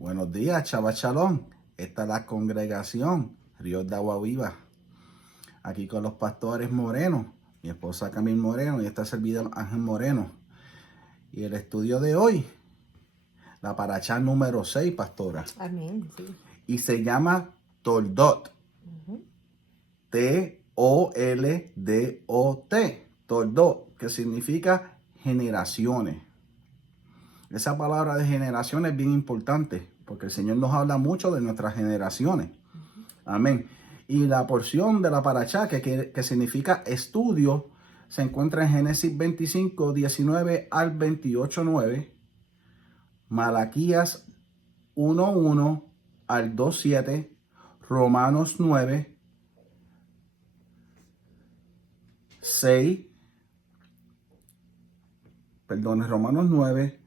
Buenos días, Chava Chalón. Esta es la congregación Ríos de Agua Viva. Aquí con los pastores Moreno, mi esposa Camil Moreno y esta servidor Ángel Moreno. Y el estudio de hoy, la paracha número 6, pastora. Amén, sí. Y se llama Toldot. T-O-L-D-O-T. Toldot, que significa generaciones. Esa palabra de generaciones es bien importante, porque el Señor nos habla mucho de nuestras generaciones. Amén. Y la porción de la paracha, que significa estudio, se encuentra en Génesis 25, 19 al 28, 9, Malaquías 1, 1 al 2, 7, Romanos 9, 6, Romanos 9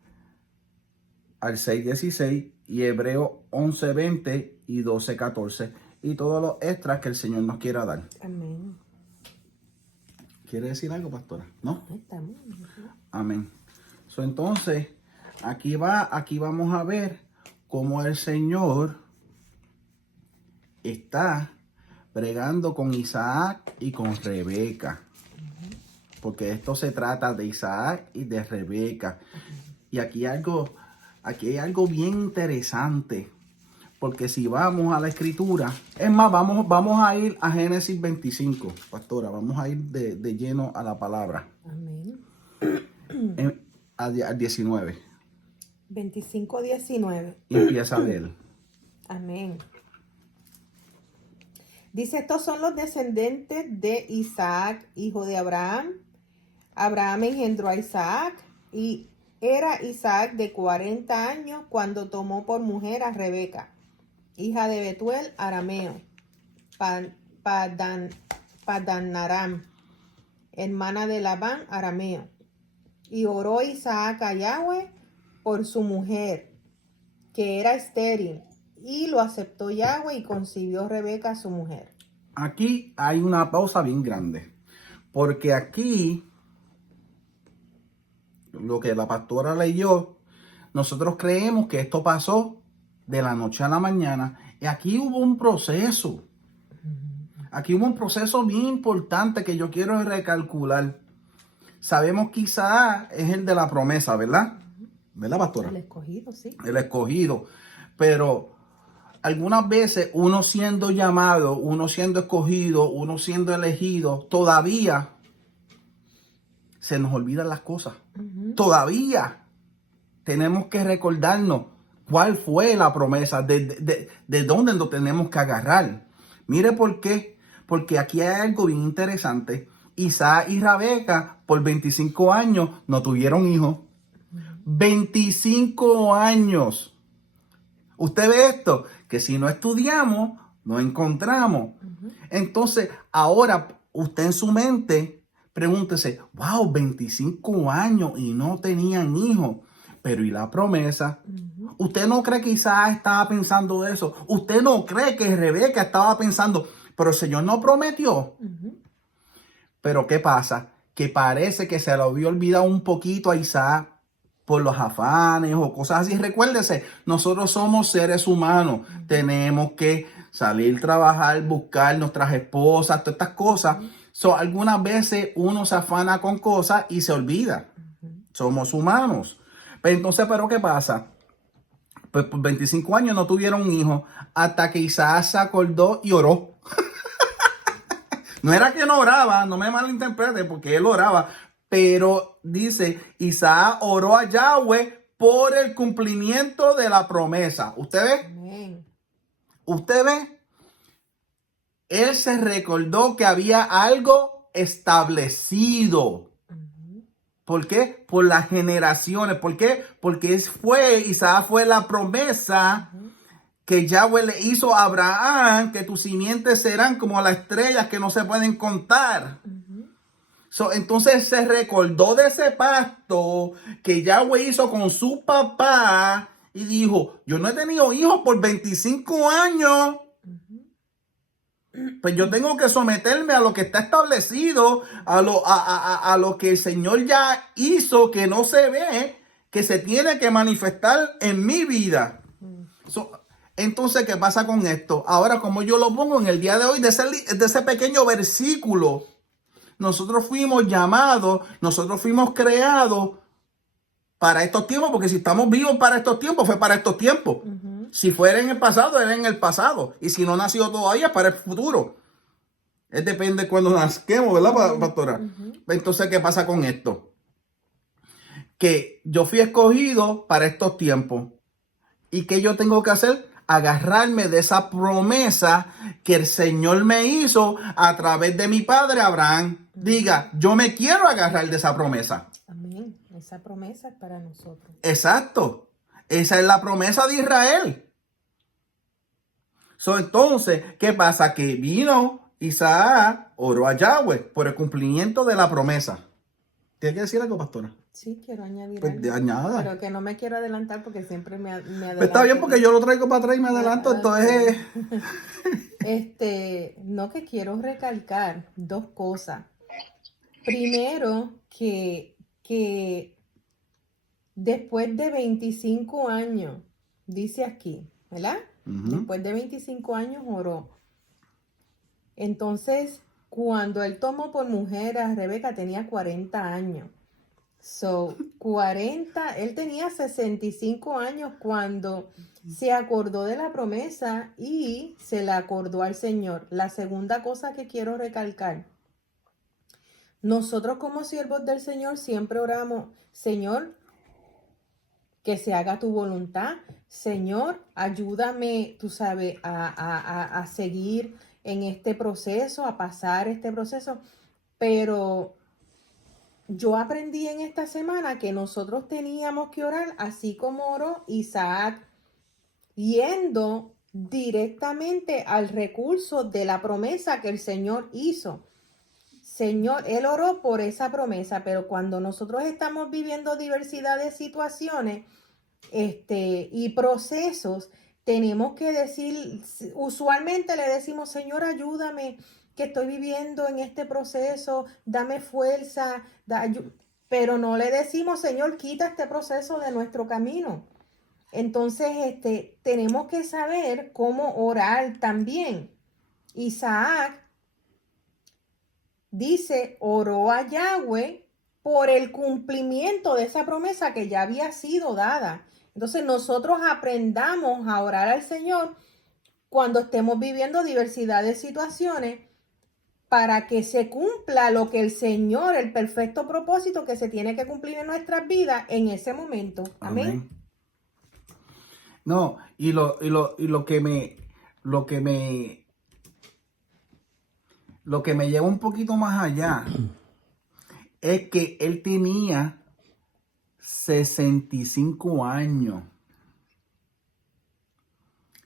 al 6, 16 y Hebreo 11, 20 y 12, 14 y todos los extras que el Señor nos quiera dar. Amén. ¿Quiere decir algo, pastora? ¿No? Estamos. Amén. Entonces, aquí vamos a ver cómo el Señor está bregando con Isaac y con Rebeca. Porque esto se trata de Isaac y de Rebeca. Y aquí hay algo bien interesante. Porque si vamos a la escritura, es más, vamos a ir a Génesis 25, pastora. Vamos a ir de lleno a la palabra. Amén. Al 19. 25, 19. Y empieza a leer. Amén. Dice, estos son los descendientes de Isaac, hijo de Abraham. Abraham engendró a Isaac y era Isaac de 40 años cuando tomó por mujer a Rebeca, hija de Betuel, arameo, Padanaram, hermana de Labán, arameo. Y oró Isaac a Yahweh por su mujer, que era estéril, y lo aceptó Yahweh y concibió Rebeca su mujer. Aquí hay una pausa bien grande, porque aquí lo que la pastora leyó, nosotros creemos que esto pasó de la noche a la mañana, y aquí hubo un proceso. Aquí hubo un proceso bien importante que yo quiero recalcular. Sabemos que Isaac es el de la promesa, ¿verdad? ¿Verdad, pastora? El escogido, sí. El escogido. Pero algunas veces uno siendo llamado, uno siendo escogido, uno siendo elegido, todavía se nos olvidan las cosas. Todavía tenemos que recordarnos cuál fue la promesa, de dónde nos tenemos que agarrar. Mire por qué. Porque aquí hay algo bien interesante. Isaac y Rebeca por 25 años no tuvieron hijos. 25 años. Usted ve esto, que si no estudiamos, no encontramos. Entonces, ahora usted en su mente, pregúntese, wow, 25 años y no tenían hijos. Pero ¿y la promesa? ¿Usted no cree que Isaac estaba pensando eso? ¿Usted no cree que Rebeca estaba pensando, pero el Señor no prometió? Pero ¿qué pasa? Que parece que se le había olvidado un poquito a Isaac por los afanes o cosas así. Recuérdese, nosotros somos seres humanos. Tenemos que salir, trabajar, buscar nuestras esposas, todas estas cosas. Algunas veces uno se afana con cosas y se olvida. Somos humanos. Entonces, ¿pero qué pasa? Pues por 25 años no tuvieron hijos hasta que Isaac se acordó y oró. No era que no oraba, no me malinterprete, porque él oraba. Pero dice, Isaac oró a Yahweh por el cumplimiento de la promesa. ¿Usted ve? Amén. ¿Usted ve? Él se recordó que había algo establecido. ¿Por qué? Por las generaciones. ¿Por qué? Porque Isaac fue la promesa que Yahweh le hizo a Abraham, que tus simientes serán como las estrellas que no se pueden contar. Entonces se recordó de ese pacto que Yahweh hizo con su papá y dijo, yo no he tenido hijos por 25 años. Pues yo tengo que someterme a lo que está establecido, a lo que el Señor ya hizo, que no se ve, que se tiene que manifestar en mi vida. Entonces, ¿qué pasa con esto? Ahora, como yo lo pongo en el día de hoy, de ese pequeño versículo, nosotros fuimos llamados, nosotros fuimos creados para estos tiempos, porque si estamos vivos para estos tiempos, fue para estos tiempos. Si fuera en el pasado, era en el pasado. Y si no nació todavía, para el futuro. Es depende de cuando nazquemos, ¿verdad, pastora? Entonces, ¿qué pasa con esto? Que yo fui escogido para estos tiempos. ¿Y qué yo tengo que hacer? Agarrarme de esa promesa que el Señor me hizo a través de mi padre Abraham. Diga, yo me quiero agarrar de esa promesa. Amén. Esa promesa es para nosotros. Exacto. Esa es la promesa de Israel. Entonces, ¿qué pasa? Que vino Isaac, oró a Yahweh por el cumplimiento de la promesa. ¿Tiene que decir algo, pastora? Sí, quiero añadir Pues algo. añada. Pero que no me quiero adelantar porque siempre me adelanto. Pues está bien porque yo lo traigo para atrás y me adelanto. Entonces, no, que quiero recalcar dos cosas. Primero, que después de 25 años, dice aquí, ¿verdad? Después de 25 años oró. Entonces, cuando él tomó por mujer a Rebeca, tenía 40 años. 40, él tenía 65 años cuando se acordó de la promesa y se la acordó al Señor. La segunda cosa que quiero recalcar, nosotros como siervos del Señor siempre oramos, Señor, que se haga tu voluntad. Señor, ayúdame, tú sabes, a seguir en este proceso, a pasar este proceso. Pero yo aprendí en esta semana que nosotros teníamos que orar así como oró Isaac, yendo directamente al recurso de la promesa que el Señor hizo. Señor, él oró por esa promesa, pero cuando nosotros estamos viviendo diversidad de situaciones y procesos, tenemos que decir, usualmente le decimos, Señor, ayúdame, que estoy viviendo en este proceso, dame fuerza, pero no le decimos, Señor, quita este proceso de nuestro camino. Entonces, tenemos que saber cómo orar también. Isaac dice, oró a Yahweh por el cumplimiento de esa promesa que ya había sido dada. Entonces, nosotros aprendamos a orar al Señor cuando estemos viviendo diversidad de situaciones para que se cumpla lo que el Señor, el perfecto propósito que se tiene que cumplir en nuestras vidas en ese momento. Amén. No, y lo que me lleva un poquito más allá es que él tenía 65 años.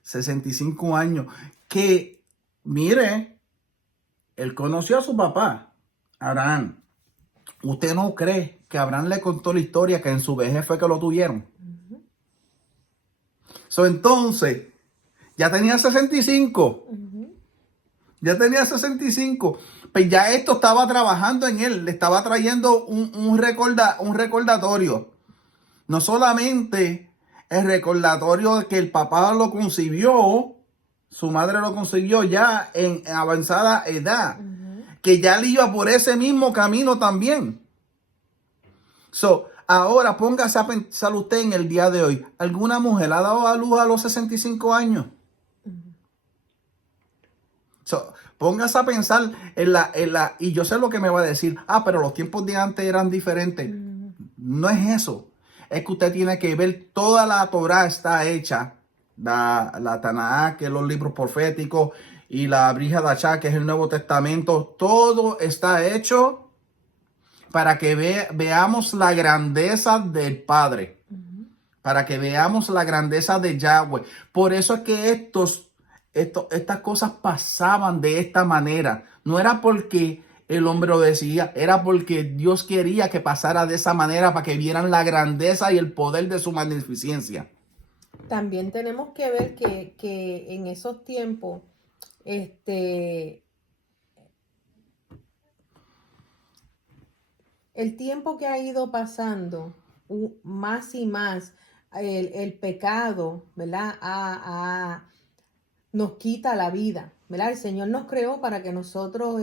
65 años. Que, mire, él conoció a su papá, Abraham. ¿Usted no cree que Abraham le contó la historia que en su vejez fue que lo tuvieron? Entonces, ya tenía 65. Ya tenía 65. Pues ya esto estaba trabajando en él. Le estaba trayendo un recordatorio. No solamente el recordatorio de que el papá lo concibió, su madre lo consiguió ya en avanzada edad. Que ya le iba por ese mismo camino también. Ahora póngase a pensar usted en el día de hoy. ¿Alguna mujer ha dado a luz a los 65 años? Póngase a pensar y yo sé lo que me va a decir. Pero los tiempos de antes eran diferentes. No es eso. Es que usted tiene que ver toda la Torá está hecha. La Tanakh, que es los libros proféticos, y la Brija Dachá, que es el Nuevo Testamento. Todo está hecho para que veamos la grandeza del Padre. Para que veamos la grandeza de Yahweh. Por eso es que estas cosas pasaban de esta manera. No era porque el hombre lo decía, era porque Dios quería que pasara de esa manera para que vieran la grandeza y el poder de su magnificencia. También tenemos que ver que en esos tiempos, el tiempo que ha ido pasando, más y más, el pecado, ¿verdad? Nos quita la vida, ¿verdad? El Señor nos creó para que nosotros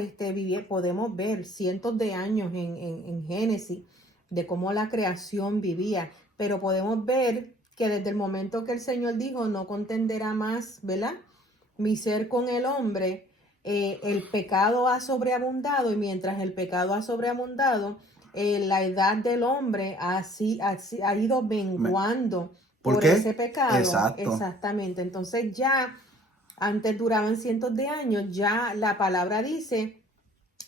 podemos ver cientos de años en Génesis de cómo la creación vivía, pero podemos ver que desde el momento que el Señor dijo, no contenderá más, ¿verdad? Mi ser con el hombre, el pecado ha sobreabundado y mientras el pecado ha sobreabundado, la edad del hombre ha ido menguando ¿Por por qué? ese pecado. Exacto. Exactamente. Entonces ya antes duraban cientos de años, ya la palabra dice,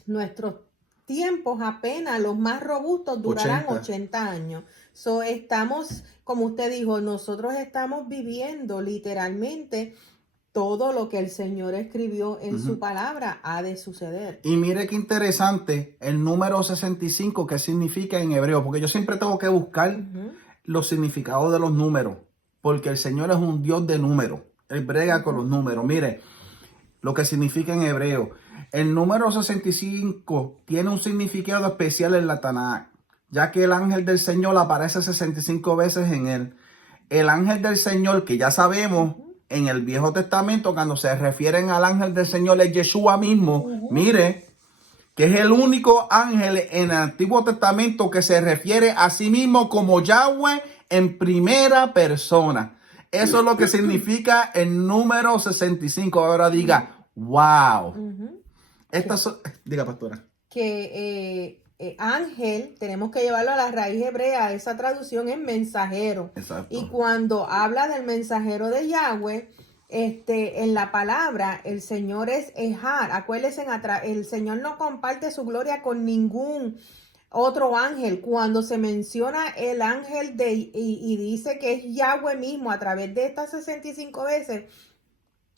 nuestros tiempos apenas, los más robustos, durarán 80 años. So, estamos, como usted dijo, nosotros estamos viviendo literalmente todo lo que el Señor escribió en su palabra ha de suceder. Y mire qué interesante el número 65, qué significa en hebreo, porque yo siempre tengo que buscar los significados de los números, porque el Señor es un Dios de números. Él brega con los números. Mire lo que significa en hebreo. El número 65 tiene un significado especial en la Tanakh, ya que el ángel del Señor aparece 65 veces en él. El ángel del Señor, que ya sabemos en el Viejo Testamento, cuando se refieren al ángel del Señor, es Yeshua mismo. Mire, que es el único ángel en el Antiguo Testamento que se refiere a sí mismo como Yahweh en primera persona. Eso es lo que significa el número 65. Ahora diga, wow. Diga, pastora. Que ángel, tenemos que llevarlo a la raíz hebrea, esa traducción es mensajero. Exacto. Y cuando habla del mensajero de Yahweh, en la palabra, el Señor es Ejad. Acuérdense, el Señor no comparte su gloria con ningún otro ángel. Cuando se menciona el ángel y dice que es Yahweh mismo a través de estas 65 veces,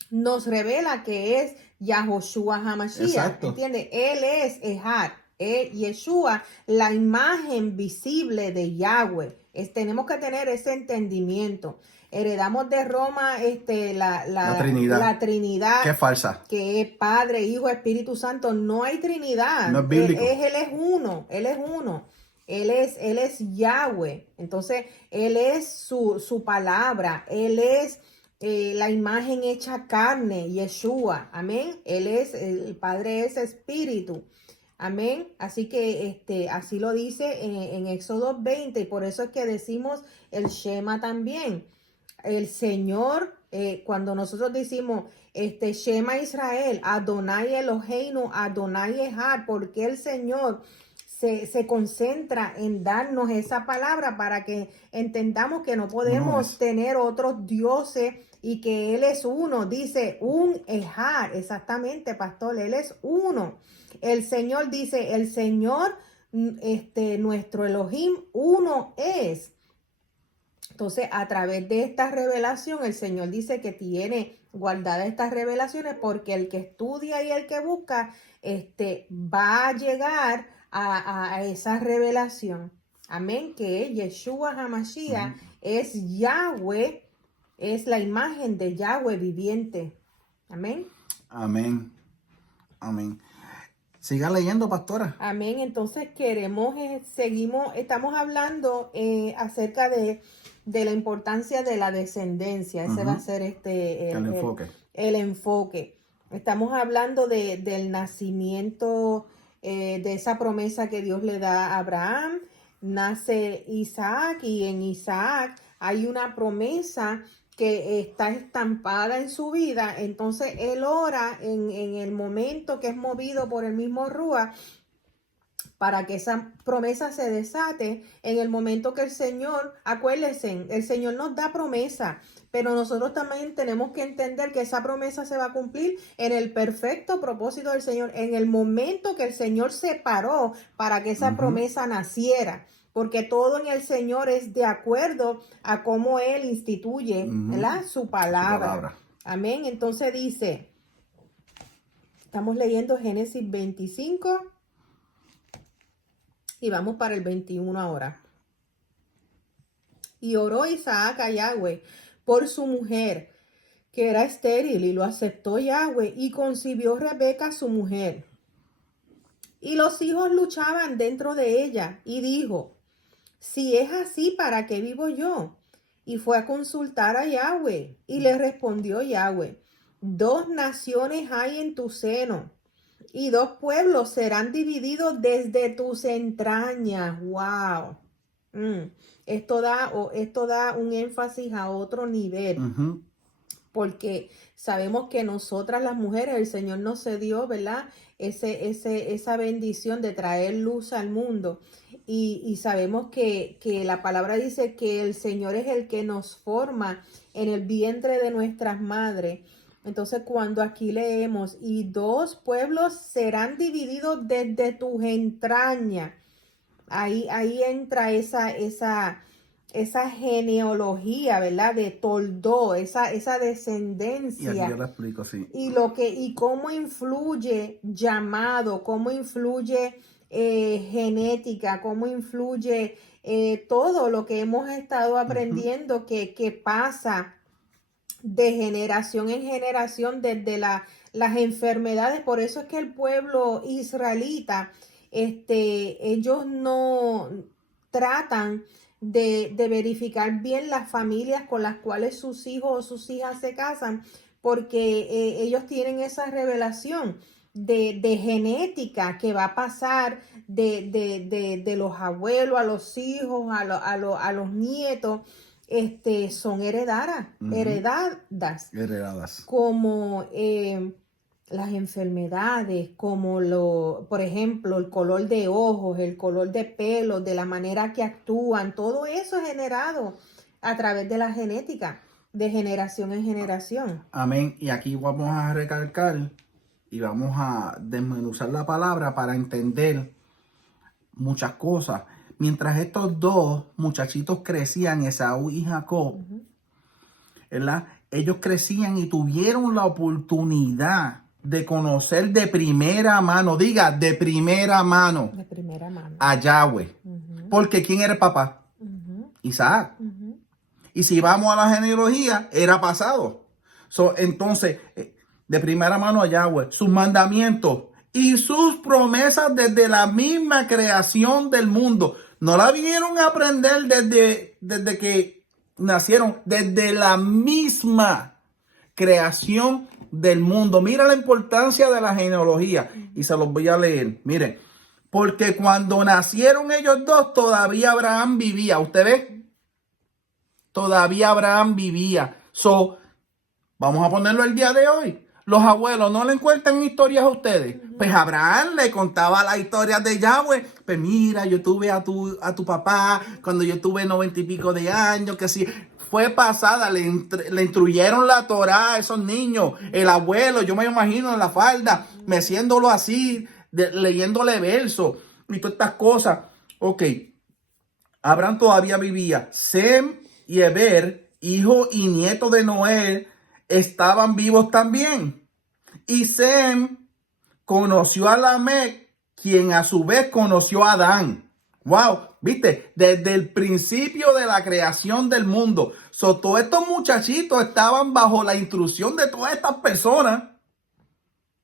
nos revela que es Yahoshua HaMashiach, ¿entiende? Él es Ejad, Yeshua, la imagen visible de Yahweh. Tenemos que tener ese entendimiento. Heredamos de Roma la Trinidad. Que es falsa. Que es Padre, Hijo, Espíritu Santo. No hay Trinidad. No es bíblico. Él es uno. Él es uno. Él es Yahweh. Entonces, Él es su palabra. Él es la imagen hecha carne, Yeshua. Amén. El Padre es Espíritu. Amén. Así que así lo dice en Éxodo 20. Y por eso es que decimos el Shema también. El Señor, cuando nosotros decimos Shema Israel, Adonai Eloheinu, Adonai Ejad, porque el Señor se concentra en darnos esa palabra para que entendamos que no podemos tener otros dioses y que Él es uno. Dice un Ejad, exactamente, pastor, Él es uno. El Señor dice, el Señor, nuestro Elohim, uno es. Entonces, a través de esta revelación, el Señor dice que tiene guardadas estas revelaciones porque el que estudia y el que busca, va a llegar a esa revelación. Amén. Que Yeshua HaMashiach es Yahweh, es la imagen de Yahweh viviente. Amén. Amén. Amén. Siga leyendo, pastora. Amén. Entonces estamos hablando acerca de la importancia de la descendencia. Ese va a ser el enfoque. Estamos hablando del nacimiento, de esa promesa que Dios le da a Abraham. Nace Isaac y en Isaac hay una promesa que está estampada en su vida. Entonces él ora en el momento que es movido por el mismo Rúa para que esa promesa se desate en el momento que el Señor, acuérdense, el Señor nos da promesa, pero nosotros también tenemos que entender que esa promesa se va a cumplir en el perfecto propósito del Señor, en el momento que el Señor se paró para que esa promesa naciera. Porque todo en el Señor es de acuerdo a cómo Él instituye, ¿verdad? Su palabra. Amén. Entonces dice, estamos leyendo Génesis 25 y vamos para el 21 ahora. Y oró Isaac a Yahweh por su mujer, que era estéril, y lo aceptó Yahweh, y concibió Rebeca su mujer. Y los hijos luchaban dentro de ella, y dijo, si es así, ¿para qué vivo yo? y fue a consultar a Yahweh. Y le respondió Yahweh: 2 naciones hay en tu seno, y 2 pueblos serán divididos desde tus entrañas. ¡Wow! Esto da un énfasis a otro nivel. Ujú. Porque sabemos que nosotras las mujeres, el Señor nos cedió, ¿verdad? Esa bendición de traer luz al mundo. Y sabemos que la palabra dice que el Señor es el que nos forma en el vientre de nuestras madres. Entonces, cuando aquí leemos, y 2 pueblos serán divididos desde tus entrañas, ahí entra esa genealogía, ¿verdad? De Toldó, esa Y aquí descendencia. yo lo explico, sí. Y cómo influye llamado, cómo influye genética, cómo influye todo lo que hemos estado aprendiendo que pasa de generación en generación desde las enfermedades. Por eso es que el pueblo israelita, ellos no tratan de verificar bien las familias con las cuales sus hijos o sus hijas se casan, porque ellos tienen esa revelación de genética que va a pasar de los abuelos a los hijos, a los nietos. Son heredadas, Heredadas. como las enfermedades, como por ejemplo, el color de ojos, el color de pelo, de la manera que actúan, todo eso es generado a través de la genética, de generación en generación. Amén. Y aquí vamos a recalcar y vamos a desmenuzar la palabra para entender muchas cosas. Mientras estos 2 muchachitos crecían, Esaú y Jacob, ¿verdad? Ellos crecían y tuvieron la oportunidad de conocer de primera mano, diga, de primera mano, De primera mano. a Yahweh. Porque ¿quién era el papá? Isaac. Y si vamos a la genealogía, era pasado. Entonces, de primera mano a Yahweh, sus mandamientos y sus promesas desde la misma creación del mundo. No la vinieron a aprender desde que nacieron, desde la misma creación del mundo. Mira la importancia de la genealogía y se los voy a leer. Miren, porque cuando nacieron ellos 2, todavía Abraham vivía. ¿Usted ve? Todavía Abraham vivía. Vamos a ponerlo el día de hoy. Los abuelos no le cuentan historias a ustedes. Pues Abraham le contaba las historias de Yahweh. Pues mira, yo tuve a tu papá cuando yo tuve 90 y pico de años, que sí. Fue pasada, le instruyeron la Torá a esos niños. El abuelo, yo me imagino en la falda, meciéndolo así, leyéndole versos y todas estas cosas. Ok, Abraham todavía vivía. Sem y Eber, hijo y nieto de Noé, estaban vivos también. Y Sem conoció a Lamec, quien a su vez conoció a Adán. Wow, viste, desde el principio de la creación del mundo. Todos estos muchachitos estaban bajo la instrucción de todas estas personas,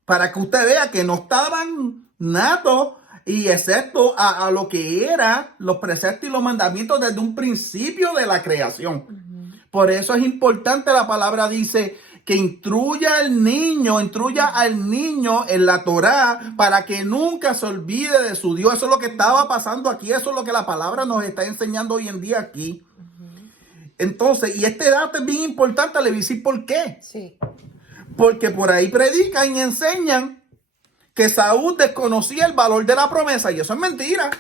para que usted vea que no estaban natos, y excepto a lo que eran los preceptos y los mandamientos desde un principio de la creación. Por eso es importante, la palabra dice que instruya al niño en la Torá, para que nunca se olvide de su Dios. Eso es lo que estaba pasando aquí, eso es lo que la palabra nos está enseñando hoy en día aquí. Entonces, y este dato es bien importante, le voy a decir por qué. Sí. Porque por ahí predican y enseñan que Saúl desconocía el valor de la promesa, y eso es mentira.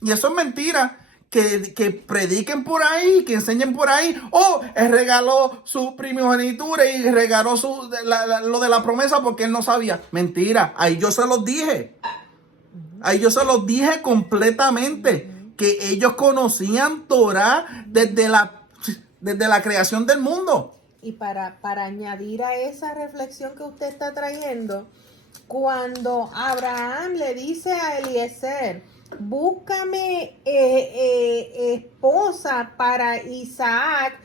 Y eso es mentira. Que prediquen por ahí, que enseñen por ahí. Él regaló su primogenitura y regaló lo de la promesa porque él no sabía. Mentira, ahí yo se los dije. Ahí yo se los dije completamente. Que ellos conocían Torah desde la creación del mundo. Y para añadir a esa reflexión que usted está trayendo, cuando Abraham le dice a Eliezer: búscame esposa para Isaac,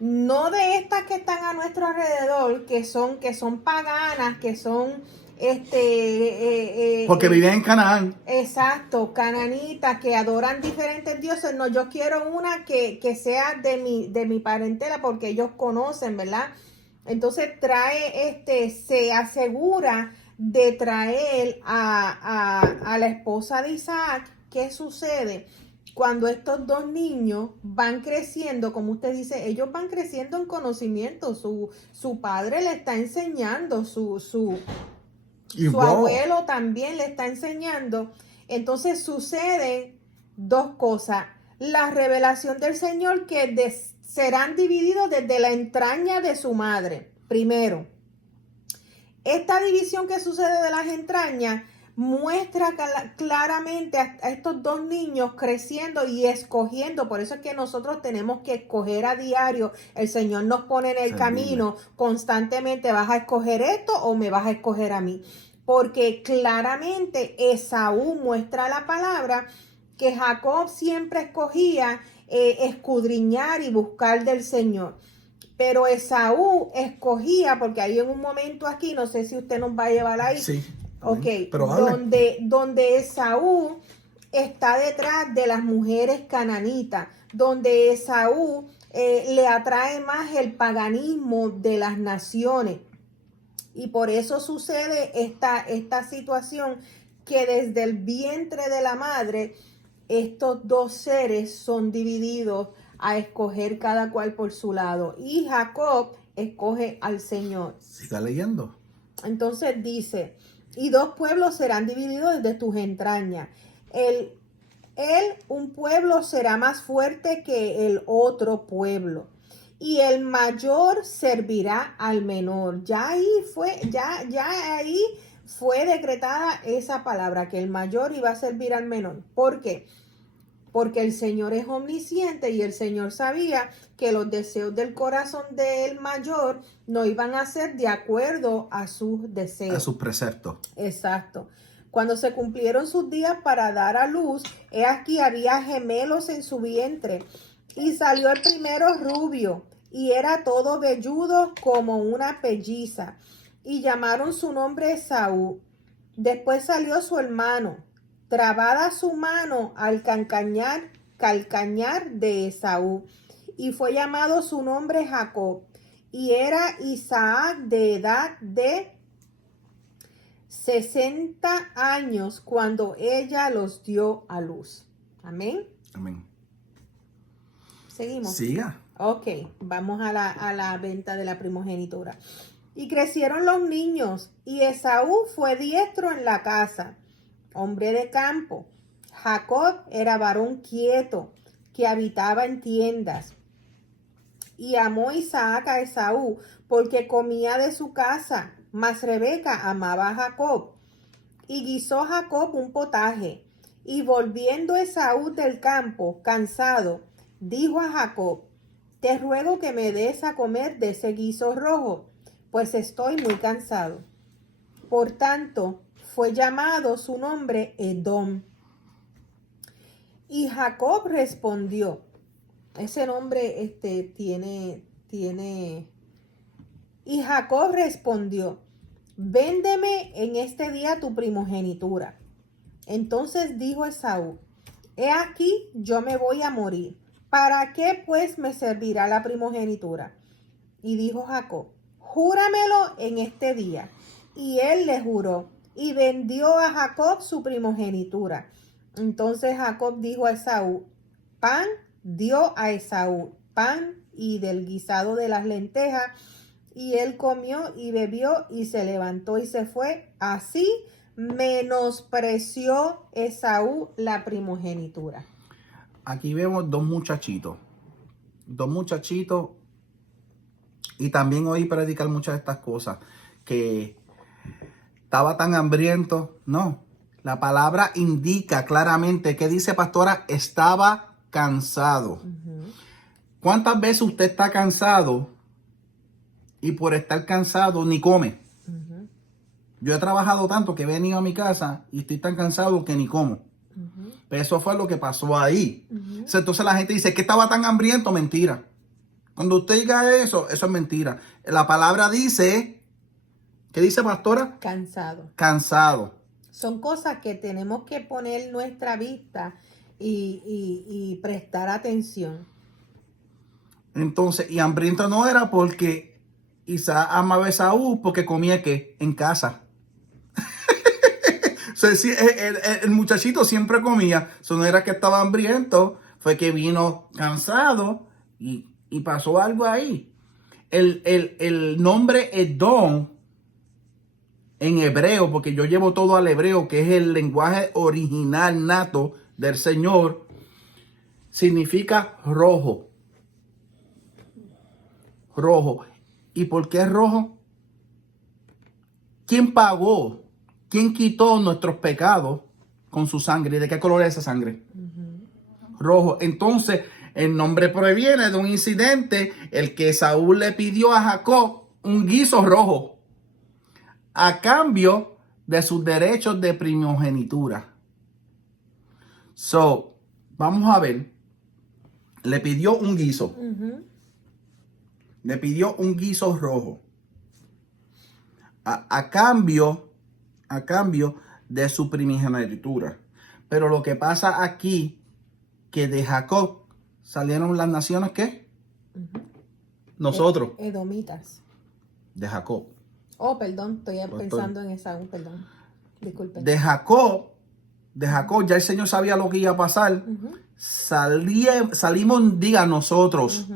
no de estas que están a nuestro alrededor, que son paganas, que son Porque vivían en Canaán. Exacto, cananitas que adoran diferentes dioses. No, yo quiero una que sea de mi parentela porque ellos conocen, ¿verdad? Entonces se asegura de traer a la esposa de Isaac. ¿Qué sucede? Cuando estos dos niños van creciendo, como usted dice, ellos van creciendo en conocimiento. Su padre le está enseñando, su abuelo también le está enseñando. Entonces suceden dos cosas. La revelación del Señor serán divididos desde la entraña de su madre. Primero, esta división que sucede de las entrañas muestra claramente a estos dos niños creciendo y escogiendo. Por eso es que nosotros tenemos que escoger a diario. El Señor nos pone en el camino constantemente. ¿Vas a escoger esto o me vas a escoger a mí? Porque claramente Esaú muestra la palabra que Jacob siempre escogía escudriñar y buscar del Señor. Pero Esaú escogía, porque hay en un momento aquí, no sé si usted nos va a llevar ahí. Sí. Ok, donde Esaú está detrás de las mujeres cananitas, donde Esaú le atrae más el paganismo de las naciones. Y por eso sucede esta situación que desde el vientre de la madre, estos dos seres son divididos a escoger cada cual por su lado. Y Jacob escoge al Señor. Siga leyendo. Entonces dice, y dos pueblos serán divididos desde tus entrañas. Un pueblo será más fuerte que el otro pueblo. Y el mayor servirá al menor. Ya ahí fue decretada esa palabra, que el mayor iba a servir al menor. ¿Por qué? Porque el Señor es omnisciente y el Señor sabía que los deseos del corazón del mayor no iban a ser de acuerdo a sus deseos. A sus preceptos. Exacto. Cuando se cumplieron sus días para dar a luz, he aquí había gemelos en su vientre. Y salió el primero rubio, y era todo velludo como una pelliza. Y llamaron su nombre Esaú. Después salió su hermano, trabada su mano al calcañar de Esaú, y fue llamado su nombre Jacob. Y era Isaac de edad de 60 años cuando ella los dio a luz. Amén. Amén. Seguimos. Siga. Ok, vamos a la venta de la primogenitura. Y crecieron los niños, y Esaú fue diestro en la casa, hombre de campo. Jacob era varón quieto, que habitaba en tiendas. Y amó Isaac a Esaú, porque comía de su casa, mas Rebeca amaba a Jacob. Y guisó Jacob un potaje, y volviendo Esaú del campo, cansado, dijo a Jacob: te ruego que me des a comer de ese guiso rojo, pues estoy muy cansado. Por tanto, fue llamado su nombre Edom. Y Jacob respondió, ese nombre y Jacob respondió: véndeme en este día tu primogenitura. Entonces dijo Esaú: he aquí, yo me voy a morir. ¿Para qué pues me servirá la primogenitura? Y dijo Jacob: júramelo en este día. Y él le juró, y vendió a Jacob su primogenitura. Entonces Jacob dijo a Esaú: pan, dio a Esaú pan y del guisado de las lentejas, y él comió y bebió y se levantó y se fue. Así menospreció Esaú la primogenitura. Aquí vemos dos muchachitos, y también oí predicar muchas de estas cosas, que estaba tan hambriento. No, la palabra indica claramente que dice, pastora, estaba cansado. ¿Cuántas veces usted está cansado y por estar cansado ni come? Yo he trabajado tanto que he venido a mi casa y estoy tan cansado que ni como. Pero eso fue lo que pasó ahí. Entonces la gente dice que estaba tan hambriento. Mentira. Cuando usted diga eso, eso es mentira. La palabra dice ¿Qué dice, pastora? Cansado. Cansado. Son cosas que tenemos que poner nuestra vista y prestar atención. Entonces, y hambriento no era porque Isaac amaba a Esaú porque comía ¿qué? En casa. O sea, sí, el muchachito siempre comía. Eso no era que estaba hambriento, fue que vino cansado y pasó algo ahí. El nombre Edom en hebreo, porque yo llevo todo al hebreo, que es el lenguaje original nato del Señor, significa rojo. Rojo. ¿Y por qué rojo? ¿Quién pagó? ¿Quién quitó nuestros pecados con su sangre? ¿Y de qué color es esa sangre? Rojo. Entonces, el nombre proviene de un incidente, el que Saúl le pidió a Jacob un guiso rojo a cambio de sus derechos de primogenitura. So, vamos a ver. Le pidió un guiso. Le pidió un guiso rojo. A cambio de su primogenitura. Pero lo que pasa aquí, que de Jacob salieron las naciones, ¿qué? Nosotros. Edomitas. De Jacob. Oh, perdón, estoy pensando en Esaú, perdón. Disculpen. De Jacob, ya el Señor sabía lo que iba a pasar. Salimos, diga nosotros.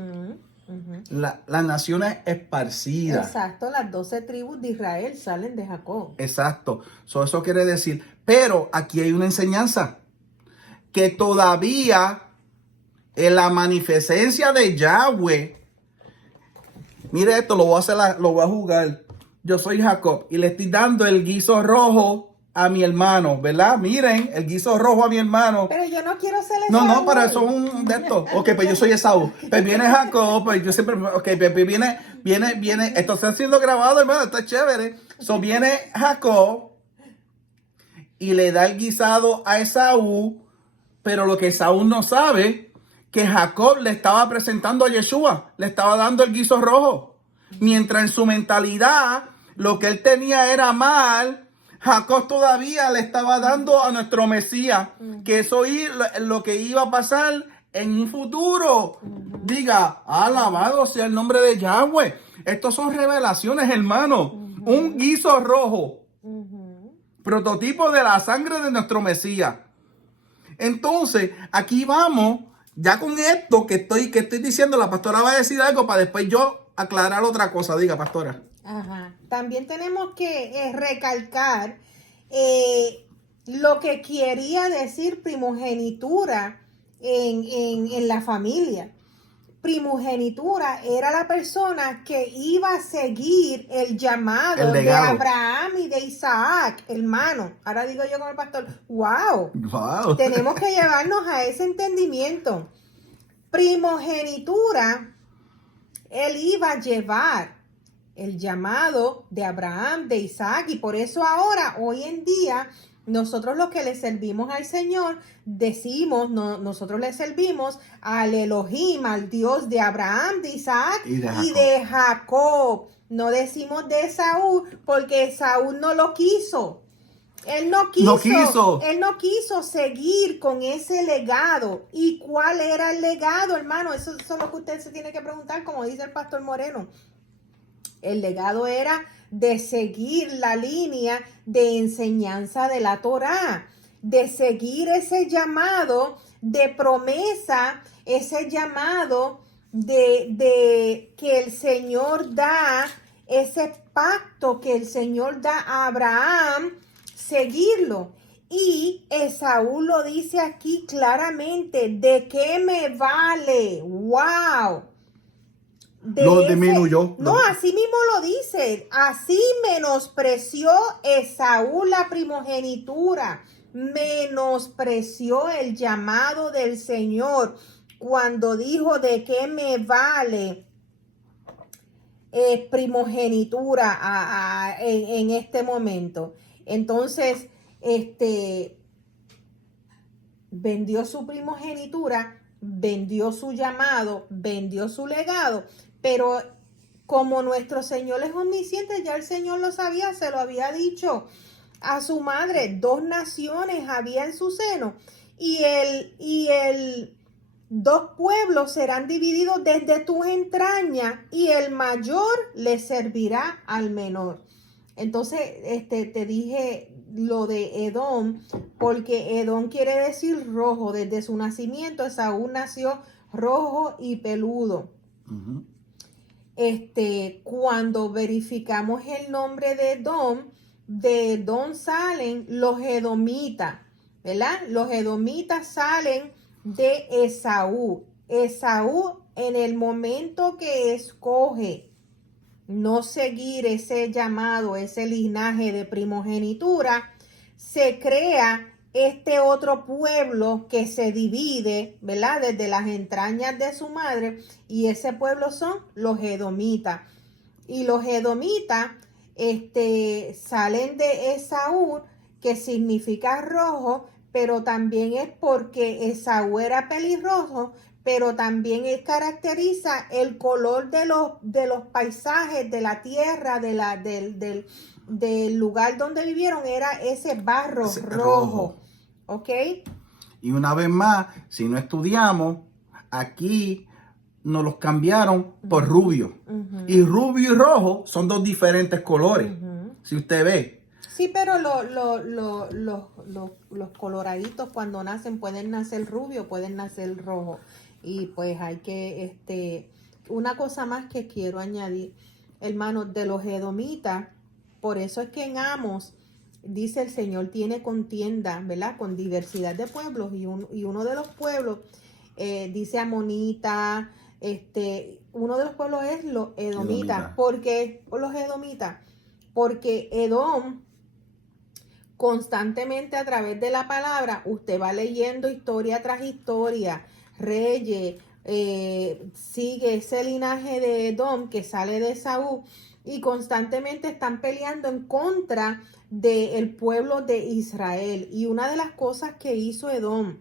Las naciones esparcidas. Exacto, las 12 tribus de Israel salen de Jacob. Exacto. Eso quiere decir. Pero aquí hay una enseñanza. Que todavía en la magnificencia de Yahweh. Mire esto, lo voy a jugar. Yo soy Jacob y le estoy dando el guiso rojo a mi hermano, ¿verdad? Miren, el guiso rojo a mi hermano. Pero yo no quiero ser No, Esaú. para eso un de estos. Ok, pues yo soy Esaú. Pues viene Jacob, pues yo siempre, ok, pues viene, esto está siendo grabado, hermano, está chévere. So viene Jacob y le da el guisado a Esaú, pero lo que Esaú no sabe, que Jacob le estaba presentando a Yeshua, le estaba dando el guiso rojo. Mientras en su mentalidad, lo que él tenía era mal, Jacob todavía le estaba dando a nuestro Mesías, que eso es lo que iba a pasar en un futuro. Diga, alabado sea el nombre de Yahweh. Estos son revelaciones, hermano. Un guiso rojo. Prototipo de la sangre de nuestro Mesías. Entonces, aquí vamos, ya con esto que estoy diciendo, la pastora va a decir algo para después yo aclarar otra cosa. Diga, pastora. Ajá. También tenemos que recalcar lo que quería decir primogenitura en la familia. Primogenitura era la persona que iba a seguir el llamado de Abraham y de Isaac, hermano. Ahora digo yo como el pastor, wow. Tenemos que llevarnos a ese entendimiento. Primogenitura, él iba a llevar el llamado de Abraham, de Isaac, y por eso ahora, hoy en día, nosotros los que le servimos al Señor, decimos, nosotros le servimos al Elohim, al Dios de Abraham, de Isaac y de Jacob. No decimos de Esaú, porque Esaú no lo quiso. Él no quiso seguir con ese legado. ¿Y cuál era el legado, hermano? Eso es lo que usted se tiene que preguntar, como dice el pastor Moreno. El legado era de seguir la línea de enseñanza de la Torá, de seguir ese llamado de promesa, ese llamado de que el Señor da, ese pacto que el Señor da a Abraham, seguirlo. Y Esaú lo dice aquí claramente, ¿de qué me vale? ¡Wow! Lo disminuyó. No, así mismo lo dice. Así menospreció Esaú la primogenitura. Menospreció el llamado del Señor cuando dijo, ¿de qué me vale primogenitura en este momento? Entonces, vendió su primogenitura, vendió su llamado, vendió su legado, pero como nuestro Señor es omnisciente, ya el Señor lo sabía, se lo había dicho a su madre, 2 naciones había en su seno, y el 2 pueblos serán divididos desde tus entrañas, y el mayor le servirá al menor. Entonces, te dije lo de Edom, porque Edom quiere decir rojo. Desde su nacimiento, Esaú nació rojo y peludo. Ujú. Cuando verificamos el nombre de Edom salen los edomitas, ¿verdad? Los edomitas salen de Esaú. Esaú, en el momento que escoge no seguir ese llamado, ese linaje de primogenitura, se crea este otro pueblo que se divide, ¿verdad? Desde las entrañas de su madre, y ese pueblo son los edomitas. Y los edomitas salen de Esaú, que significa rojo, pero también es porque Esaú era pelirrojo, pero también caracteriza el color de los paisajes, de la tierra, del lugar donde vivieron, era ese barro rojo. ¿Ok? Y una vez más, si no estudiamos, aquí nos los cambiaron por rubio. Y rubio y rojo son 2 diferentes colores. Si usted ve. Sí, pero los coloraditos cuando nacen pueden nacer rubio, pueden nacer rojo. Y pues hay que, una cosa más que quiero añadir, hermanos, de los edomitas, por eso es que en Amos dice el Señor tiene contienda, ¿verdad? Con diversidad de pueblos, y uno de los pueblos dice amonita, uno de los pueblos es los edomitas. ¿Por qué los edomitas? Porque Edom, constantemente a través de la palabra, usted va leyendo historia tras historia, reyes, sigue ese linaje de Edom que sale de Saúl, y constantemente están peleando en contra del pueblo de Israel. Y una de las cosas que hizo Edom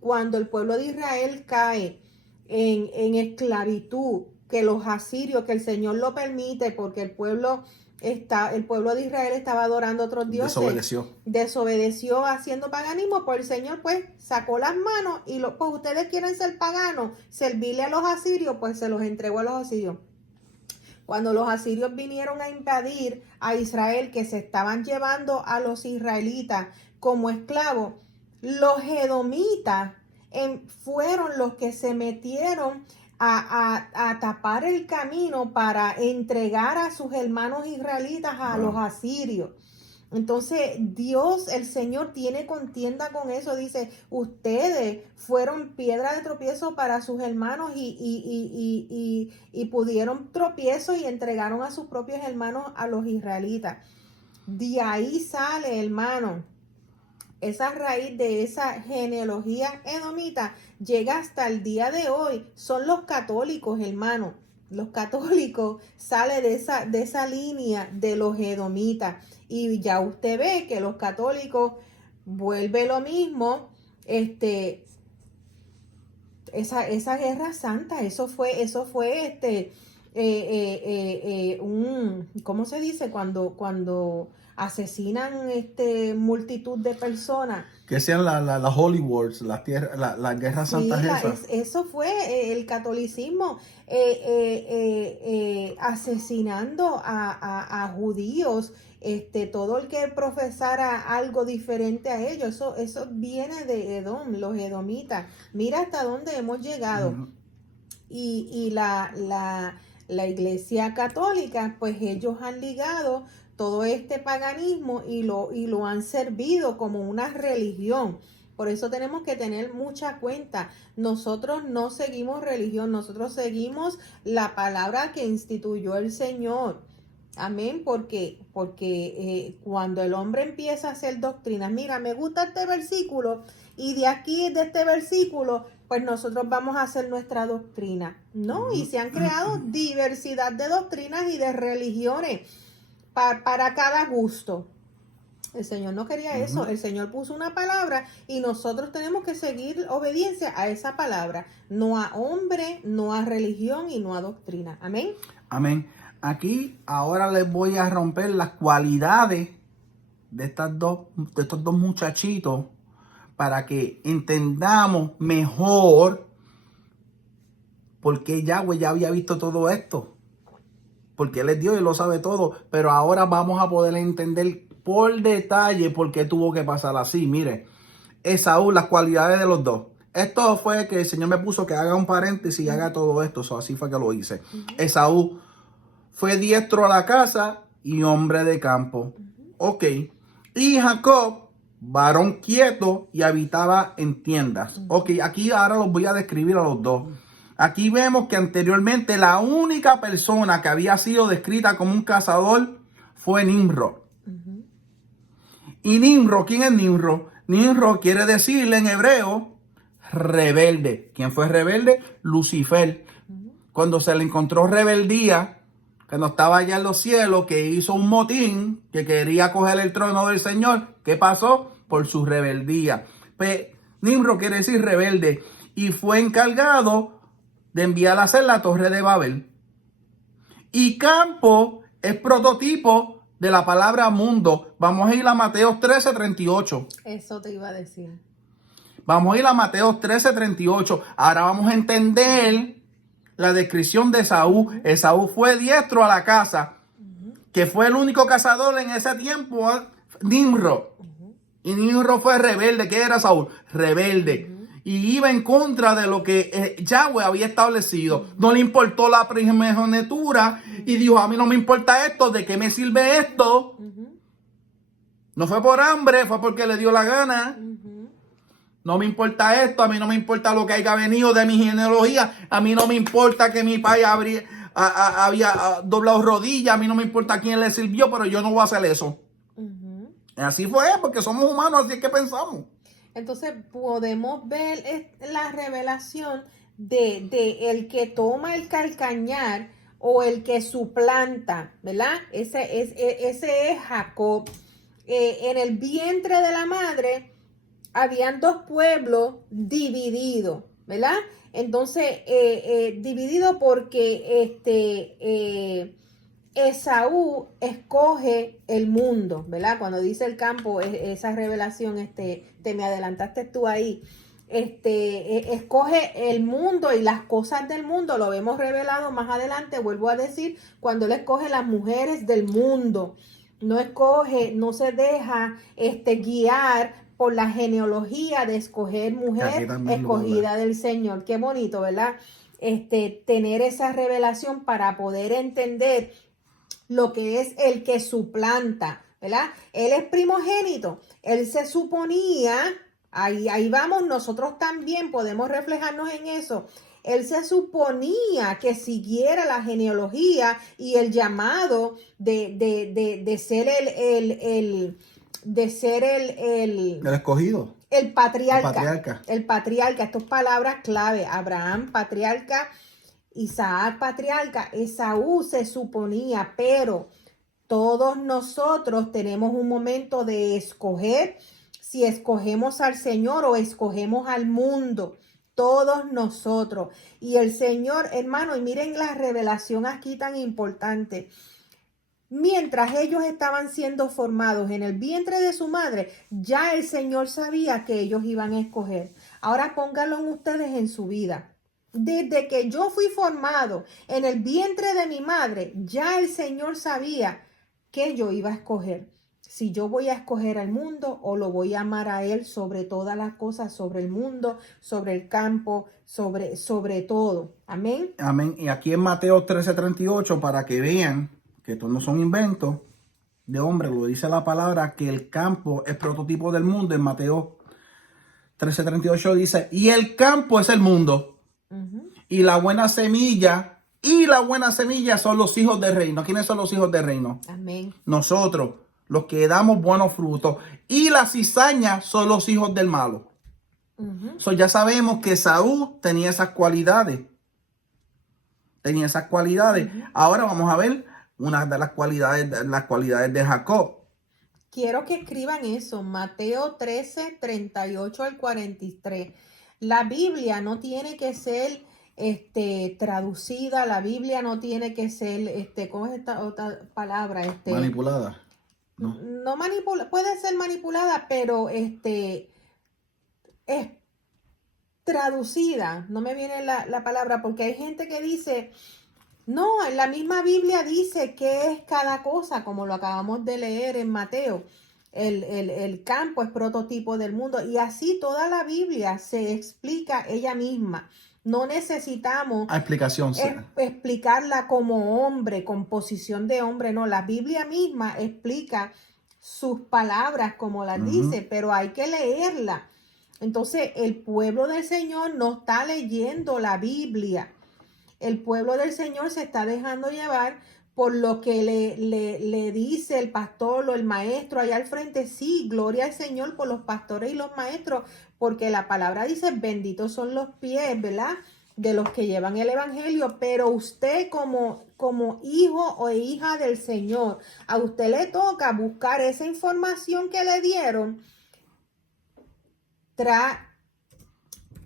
cuando el pueblo de Israel cae en esclavitud, que los asirios, que el Señor lo permite porque el pueblo de Israel estaba adorando a otros dioses, desobedeció haciendo paganismo, pues el Señor pues sacó las manos y pues ustedes quieren ser paganos, servirle a los asirios, pues se los entregó a los asirios. Cuando los asirios vinieron a invadir a Israel, que se estaban llevando a los israelitas como esclavos, los edomitas fueron los que se metieron a tapar el camino para entregar a sus hermanos israelitas a los asirios. Entonces Dios, el Señor, tiene contienda con eso. Dice, ustedes fueron piedra de tropiezo para sus hermanos y pudieron tropiezo y entregaron a sus propios hermanos a los israelitas. De ahí sale, hermano, esa raíz de esa genealogía edomita llega hasta el día de hoy. Son los católicos, hermano. Los católicos salen de esa línea de los edomitas. Y ya usted ve que los católicos vuelve lo mismo. Esa guerra santa, eso fue ¿cómo se dice? Cuando asesinan multitud de personas. Que sean las Holy Wars, las guerras santas esas. Eso fue el catolicismo asesinando a judíos, todo el que profesara algo diferente a ellos. Eso viene de Edom, los edomitas. Mira hasta dónde hemos llegado. Uh-huh. Y la Iglesia Católica, pues ellos han ligado todo este paganismo y lo han servido como una religión. Por eso tenemos que tener mucha cuenta. Nosotros no seguimos religión, nosotros seguimos la palabra que instituyó el Señor. Amén, porque cuando el hombre empieza a hacer doctrinas, mira, me gusta este versículo y de aquí, de este versículo, pues nosotros vamos a hacer nuestra doctrina. No, y se han creado diversidad de doctrinas y de religiones para cada gusto. El Señor no quería eso. El Señor puso una palabra y nosotros tenemos que seguir obediencia a esa palabra. No a hombre, no a religión y no a doctrina. Amén. Amén. Aquí ahora les voy a romper las cualidades de estos dos muchachitos para que entendamos mejor por qué Yahweh ya había visto todo esto. Porque Él es Dios y lo sabe todo. Pero ahora vamos a poder entender por detalle por qué tuvo que pasar así. Mire, Esaú, las cualidades de los dos. Esto fue que el Señor me puso que haga un paréntesis y haga todo esto. Así fue que lo hice. Esaú fue diestro a la casa y hombre de campo. Ok. Y Jacob, varón quieto y habitaba en tiendas. Ok, aquí ahora los voy a describir a los dos. Aquí vemos que anteriormente la única persona que había sido descrita como un cazador fue Nimrod. Y Nimrod, ¿quién es Nimrod? Nimrod quiere decirle en hebreo rebelde. ¿Quién fue rebelde? Lucifer. Cuando se le encontró rebeldía, cuando estaba allá en los cielos, que hizo un motín, que quería coger el trono del Señor, ¿qué pasó? Por su rebeldía. Nimrod quiere decir rebelde. Y fue encargado de enviar a hacer la torre de Babel. Y campo es prototipo de la palabra mundo. Vamos a ir a Mateo 13:38. Eso te iba a decir. Vamos a ir a Mateo 13:38. Ahora vamos a entender la descripción de Esaú. Esaú fue diestro a la casa, que fue el único cazador en ese tiempo, Nimrod. Y Nimrod fue rebelde. ¿Qué era Saúl? Rebelde. Y iba en contra de lo que Yahweh había establecido. No le importó la primogenitura y dijo, a mí no me importa esto, ¿de qué me sirve esto? No fue por hambre, fue porque le dio la gana. No me importa esto, a mí no me importa lo que haya venido de mi genealogía, a mí no me importa que mi padre había doblado rodillas, a mí no me importa quién le sirvió, pero yo no voy a hacer eso. Así fue, porque somos humanos, así es que pensamos. Entonces podemos ver la revelación de el que toma el calcañar o el que suplanta, ¿verdad? Ese es Jacob. En el vientre de la madre habían dos pueblos divididos, ¿verdad? Entonces, dividido porque Esaú escoge el mundo, ¿verdad? Cuando dice el campo, esa revelación, te me adelantaste tú ahí. Escoge el mundo y las cosas del mundo, lo vemos revelado más adelante, vuelvo a decir, cuando él escoge las mujeres del mundo. No escoge, no se deja guiar por la genealogía de escoger mujer escogida del Señor. Qué bonito, ¿verdad? Tener esa revelación para poder entender lo que es el que suplanta, ¿verdad? Él es primogénito. Él se suponía, ahí vamos, nosotros también podemos reflejarnos en eso. Él se suponía que siguiera la genealogía y el llamado de ser el escogido. El patriarca. El patriarca. Estas palabras clave. Abraham, patriarca. Isaac, patriarca. Esaú se suponía, pero todos nosotros tenemos un momento de escoger si escogemos al Señor o escogemos al mundo. Todos nosotros. Y el Señor, hermano, y miren la revelación aquí tan importante. Mientras ellos estaban siendo formados en el vientre de su madre, ya el Señor sabía que ellos iban a escoger. Ahora pónganlo ustedes en su vida. Desde que yo fui formado en el vientre de mi madre, ya el Señor sabía que yo iba a escoger. Si yo voy a escoger al mundo o lo voy a amar a Él sobre todas las cosas, sobre el mundo, sobre el campo, sobre todo. Amén. Amén. Y aquí en Mateo 13:38, para que vean que estos no son inventos de hombre, lo dice la palabra, que el campo es prototipo del mundo. En Mateo 13:38 dice, y el campo es el mundo. Y la buena semilla son los hijos del reino. ¿Quiénes son los hijos del reino? Amén. Nosotros, los que damos buenos frutos. Y la cizaña son los hijos del malo. So, ya sabemos que Saúl tenía esas cualidades. Ahora vamos a ver una de las cualidades de Jacob. quiero que escriban eso, Mateo 13, 38 al 43. La Biblia no tiene que ser traducida, la Biblia no tiene que ser, ¿cómo es esta otra palabra? Manipulada. No. No manipula, puede ser manipulada, pero es traducida. No me viene la palabra, porque hay gente que dice, no, en la misma Biblia dice qué es cada cosa, como lo acabamos de leer en Mateo. El campo es prototipo del mundo, y así toda la Biblia se explica ella misma. No necesitamos Explicación. explicarla como hombre, con posición de hombre, no. La Biblia misma explica sus palabras como las dice, pero hay que leerla. Entonces, el pueblo del Señor no está leyendo la Biblia. El pueblo del Señor se está dejando llevar por lo que le dice el pastor o el maestro allá al frente. Sí, gloria al Señor por los pastores y los maestros, porque la palabra dice, benditos son los pies, ¿verdad?, de los que llevan el evangelio. Pero usted como hijo o hija del Señor, a usted le toca buscar esa información que le dieron,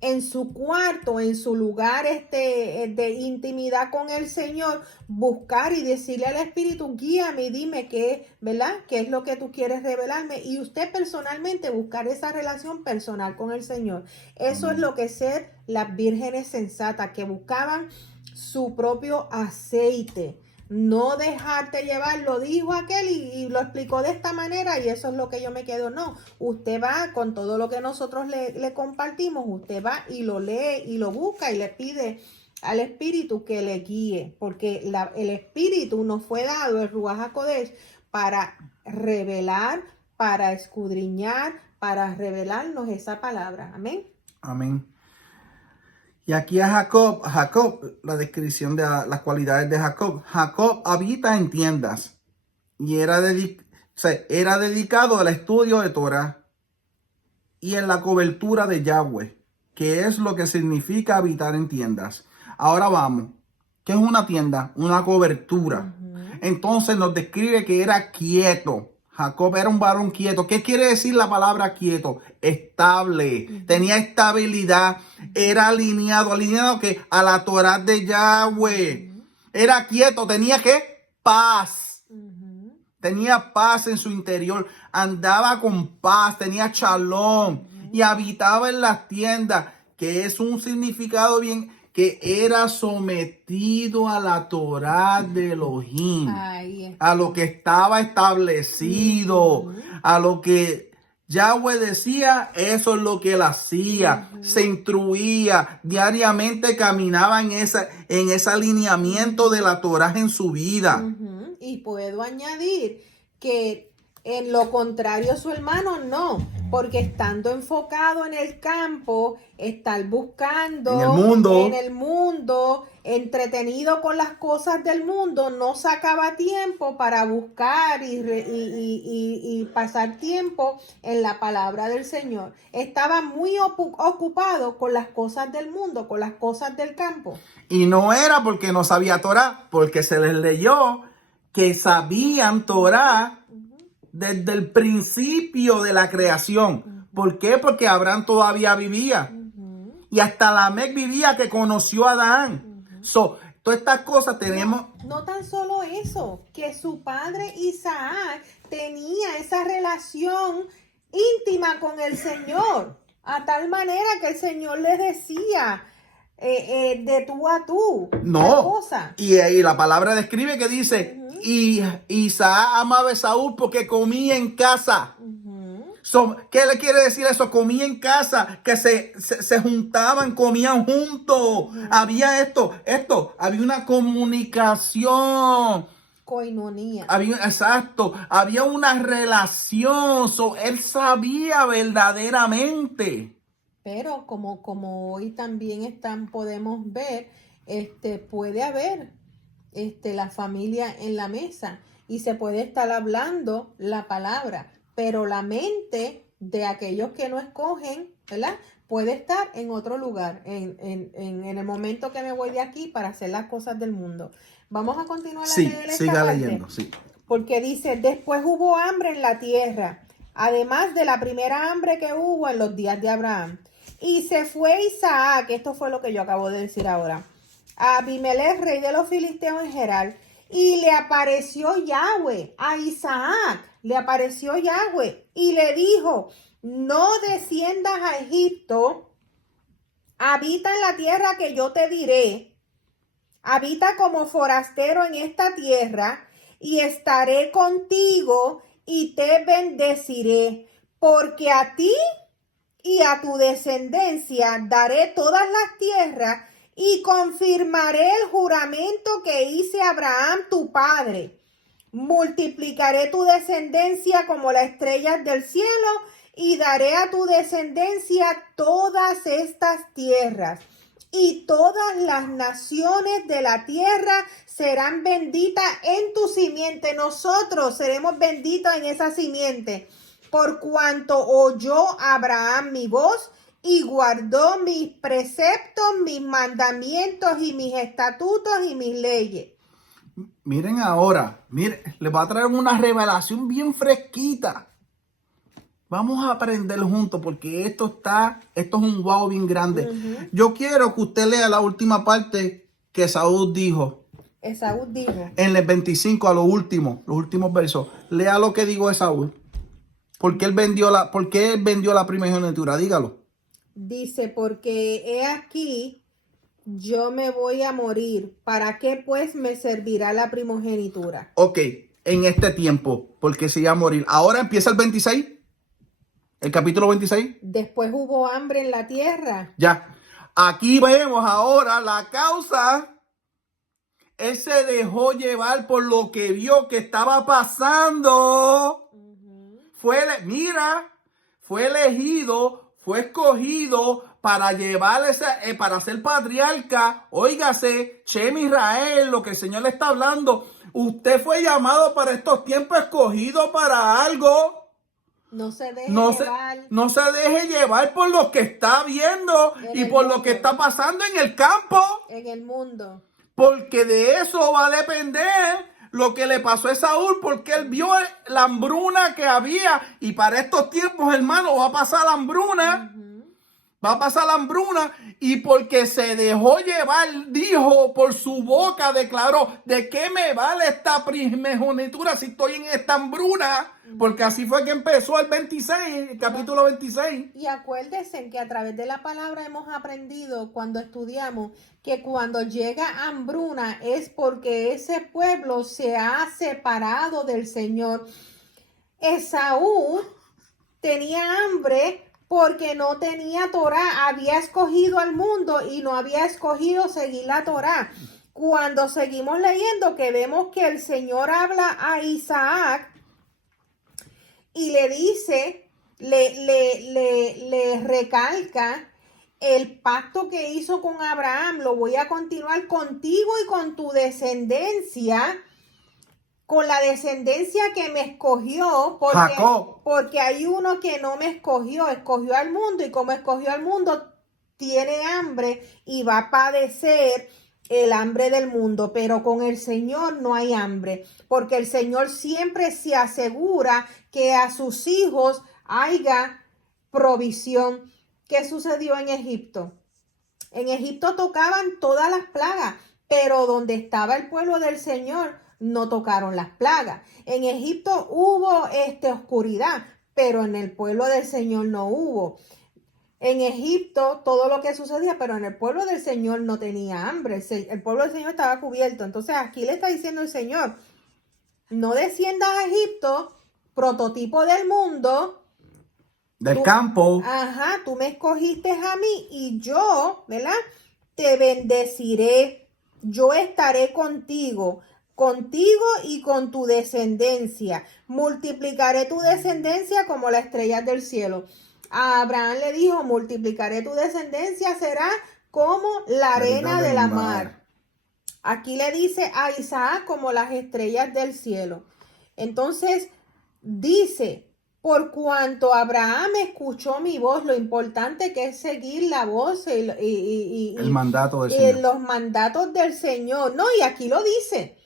en su cuarto, en su lugar de intimidad con el Señor, buscar y decirle al Espíritu, guíame y dime qué, ¿verdad?, qué es lo que tú quieres revelarme, y usted personalmente buscar esa relación personal con el Señor. Eso es lo que ser las vírgenes sensatas, que buscaban su propio aceite. No dejarte llevar, lo dijo aquel y lo explicó de esta manera y eso es lo que yo me quedo. No, usted va con todo lo que nosotros le compartimos, usted va y lo lee y lo busca y le pide al Espíritu que le guíe, porque el Espíritu nos fue dado, el Ruaj HaKodesh, para revelar, para escudriñar, para revelarnos esa palabra. Amén. Amén. Y aquí a Jacob, la descripción de las cualidades de Jacob. Jacob habita en tiendas y era dedicado al estudio de Torah y en la cobertura de Yahweh, que es lo que significa habitar en tiendas. Ahora vamos, ¿qué es una tienda? Una cobertura. Entonces nos describe que era quieto. Jacob era un varón quieto. ¿Qué quiere decir la palabra quieto? Estable. Tenía estabilidad. Era alineado que a la Torah de Yahweh. Era quieto. Tenía ¿qué? Paz. Tenía paz en su interior. Andaba con paz. Tenía shalom. Y habitaba en las tiendas, que es un significado bien, que era sometido a la Torah de Elohim, a lo que estaba establecido, a lo que Yahweh decía, eso es lo que él hacía. Se instruía diariamente, caminaba en ese alineamiento de la Torah en su vida. Y puedo añadir que en lo contrario su hermano no, porque estando enfocado en el campo, estar buscando en el mundo, entretenido con las cosas del mundo, no sacaba tiempo para buscar y pasar tiempo en la palabra del Señor. Estaba muy ocupado con las cosas del mundo, con las cosas del campo. Y no era porque no sabía Torah, porque se les leyó que sabían Torah desde el principio de la creación. ¿Por qué? Porque Abraham todavía vivía. Y hasta Lamec vivía, que conoció a Adán. Todas estas cosas tenemos. No tan solo eso, que su padre Isaac tenía esa relación íntima con el Señor, a tal manera que el Señor le decía de tú a tú. No. Y la palabra describe que dice, y Isaac amaba a Esaú porque comía en casa. ¿Qué le quiere decir eso? Comía en casa, que se juntaban, comían juntos. Había esto, había una comunicación. Coinonía. Había una relación. Él sabía verdaderamente. Pero como hoy también podemos ver, puede haber la familia en la mesa y se puede estar hablando la palabra, pero la mente de aquellos que no escogen, ¿verdad?, puede estar en otro lugar, en el momento que me voy de aquí para hacer las cosas del mundo. Vamos a continuar a leer esta parte. Leyendo, sí. porque dice, después hubo hambre en la tierra, además de la primera hambre que hubo en los días de Abraham. Y se fue Isaac, esto fue lo que yo acabo de decir ahora, a Abimelech, rey de los filisteos en Gerar, y le apareció Yahweh a Isaac, le apareció Yahweh y le dijo, no desciendas a Egipto, habita en la tierra que yo te diré, habita como forastero en esta tierra y estaré contigo y te bendeciré, porque a ti y a tu descendencia daré todas las tierras y confirmaré el juramento que hice a Abraham tu padre. Multiplicaré tu descendencia como las estrellas del cielo y daré a tu descendencia todas estas tierras. Y todas las naciones de la tierra serán benditas en tu simiente. Nosotros seremos benditos en esa simiente. Por cuanto oyó Abraham mi voz y guardó mis preceptos, mis mandamientos y mis estatutos y mis leyes. Miren ahora, miren, les va a traer una revelación bien fresquita. Vamos a aprender juntos porque esto es un wow bien grande. Yo quiero que usted lea la última parte que Saúl dijo. Esaú dijo. En el 25 a los últimos versos. Lea lo que dijo Esaú. ¿Por qué él vendió la primogenitura? Dígalo. Dice, porque he aquí, yo me voy a morir. ¿Para qué pues me servirá la primogenitura? Ok, en este tiempo, porque se iba a morir. Ahora empieza el 26. El capítulo 26. Después hubo hambre en la tierra. Ya. Aquí vemos ahora la causa. Él se dejó llevar por lo que vio que estaba pasando. Fue elegido, fue escogido para llevar para ser patriarca. Óigase, Shem Israel, lo que el Señor le está hablando. Usted fue llamado para estos tiempos, escogido para algo. No se deje llevar. No se deje llevar por lo que está viendo y por lo que está pasando en el campo. En el mundo. Porque de eso va a depender lo que le pasó a Saúl, porque él vio la hambruna que había. Y para estos tiempos, hermano, va a pasar la hambruna. Va a pasar la hambruna y porque se dejó llevar, dijo por su boca, declaró, ¿de qué me vale esta primogenitura si estoy en esta hambruna? Porque así fue que empezó el 26, el capítulo 26. Y acuérdense que a través de la palabra hemos aprendido cuando estudiamos que cuando llega hambruna es porque ese pueblo se ha separado del Señor. Esaú tenía hambre porque no tenía Torá, había escogido al mundo y no había escogido seguir la Torá. Cuando seguimos leyendo que vemos que el Señor habla a Isaac y le dice, le recalca el pacto que hizo con Abraham, lo voy a continuar contigo y con tu descendencia, con la descendencia que me escogió, porque hay uno que no me escogió al mundo y como escogió al mundo, tiene hambre y va a padecer el hambre del mundo, pero con el Señor no hay hambre, porque el Señor siempre se asegura que a sus hijos haya provisión. ¿Qué sucedió en Egipto? En Egipto tocaban todas las plagas, pero donde estaba el pueblo del Señor, no tocaron las plagas. En Egipto hubo oscuridad, pero en el pueblo del Señor no hubo. En Egipto todo lo que sucedía, pero en el pueblo del Señor no tenía hambre. El pueblo del Señor estaba cubierto. Entonces aquí le está diciendo el Señor, no desciendas a Egipto, prototipo del mundo. Del campo. Ajá, tú me escogiste a mí y yo, ¿verdad? Te bendeciré. Yo estaré contigo y con tu descendencia. Multiplicaré tu descendencia como las estrellas del cielo. A Abraham le dijo, multiplicaré tu descendencia, será como la arena de la mar. Aquí le dice a Isaac como las estrellas del cielo. Entonces dice, por cuanto Abraham escuchó mi voz, lo importante que es seguir la voz y el mandato del Señor. Los mandatos del Señor. No, y aquí lo dice.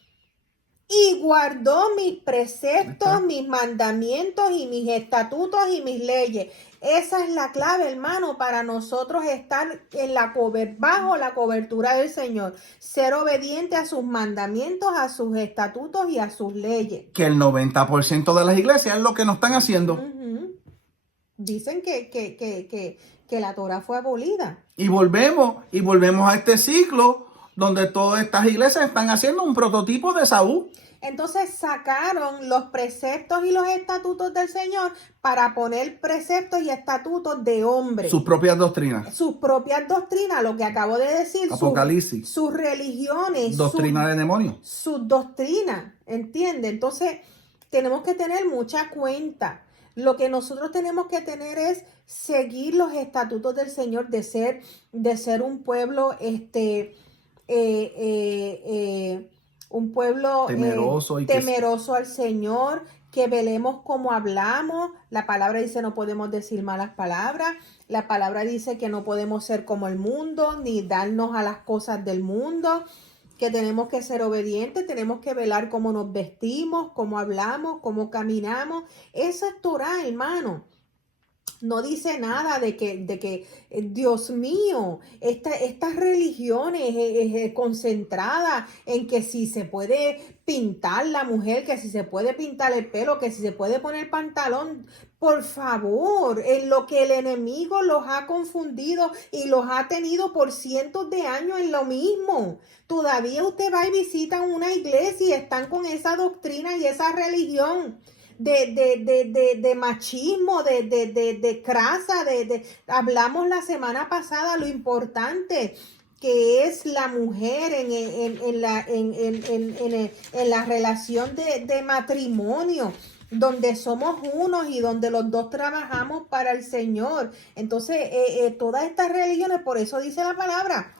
y guardó mis preceptos, mis mandamientos y mis estatutos y mis leyes. Esa es la clave, hermano, para nosotros estar bajo la cobertura del Señor. Ser obediente a sus mandamientos, a sus estatutos y a sus leyes. Que el 90% de las iglesias es lo que no están haciendo. Dicen que la Torah fue abolida. Y volvemos a este ciclo donde todas estas iglesias están haciendo un prototipo de Saúl. Entonces sacaron los preceptos y los estatutos del Señor para poner preceptos y estatutos de hombres. Sus propias doctrinas. Sus propias doctrinas, lo que acabo de decir. Apocalipsis. Sus religiones. Doctrina de demonios. Sus doctrinas, ¿entiende? Entonces tenemos que tener mucha cuenta. Lo que nosotros tenemos que tener es seguir los estatutos del Señor, de ser un pueblo, un pueblo temeroso al Señor, que velemos como hablamos. La palabra dice no podemos decir malas palabras. La palabra dice que no podemos ser como el mundo, ni darnos a las cosas del mundo, que tenemos que ser obedientes, tenemos que velar cómo nos vestimos, cómo hablamos, cómo caminamos. Esa es Torah, hermano. No dice nada de que Dios mío, estas religiones concentradas en que si se puede pintar la mujer, que si se puede pintar el pelo, que si se puede poner pantalón. Por favor, en lo que el enemigo los ha confundido y los ha tenido por cientos de años en lo mismo. Todavía usted va y visita una iglesia y están con esa doctrina y esa religión de machismo, de crasa, hablamos la semana pasada lo importante que es la mujer en la relación de matrimonio, donde somos unos y donde los dos trabajamos para el Señor. Entonces, todas estas religiones, por eso dice la palabra,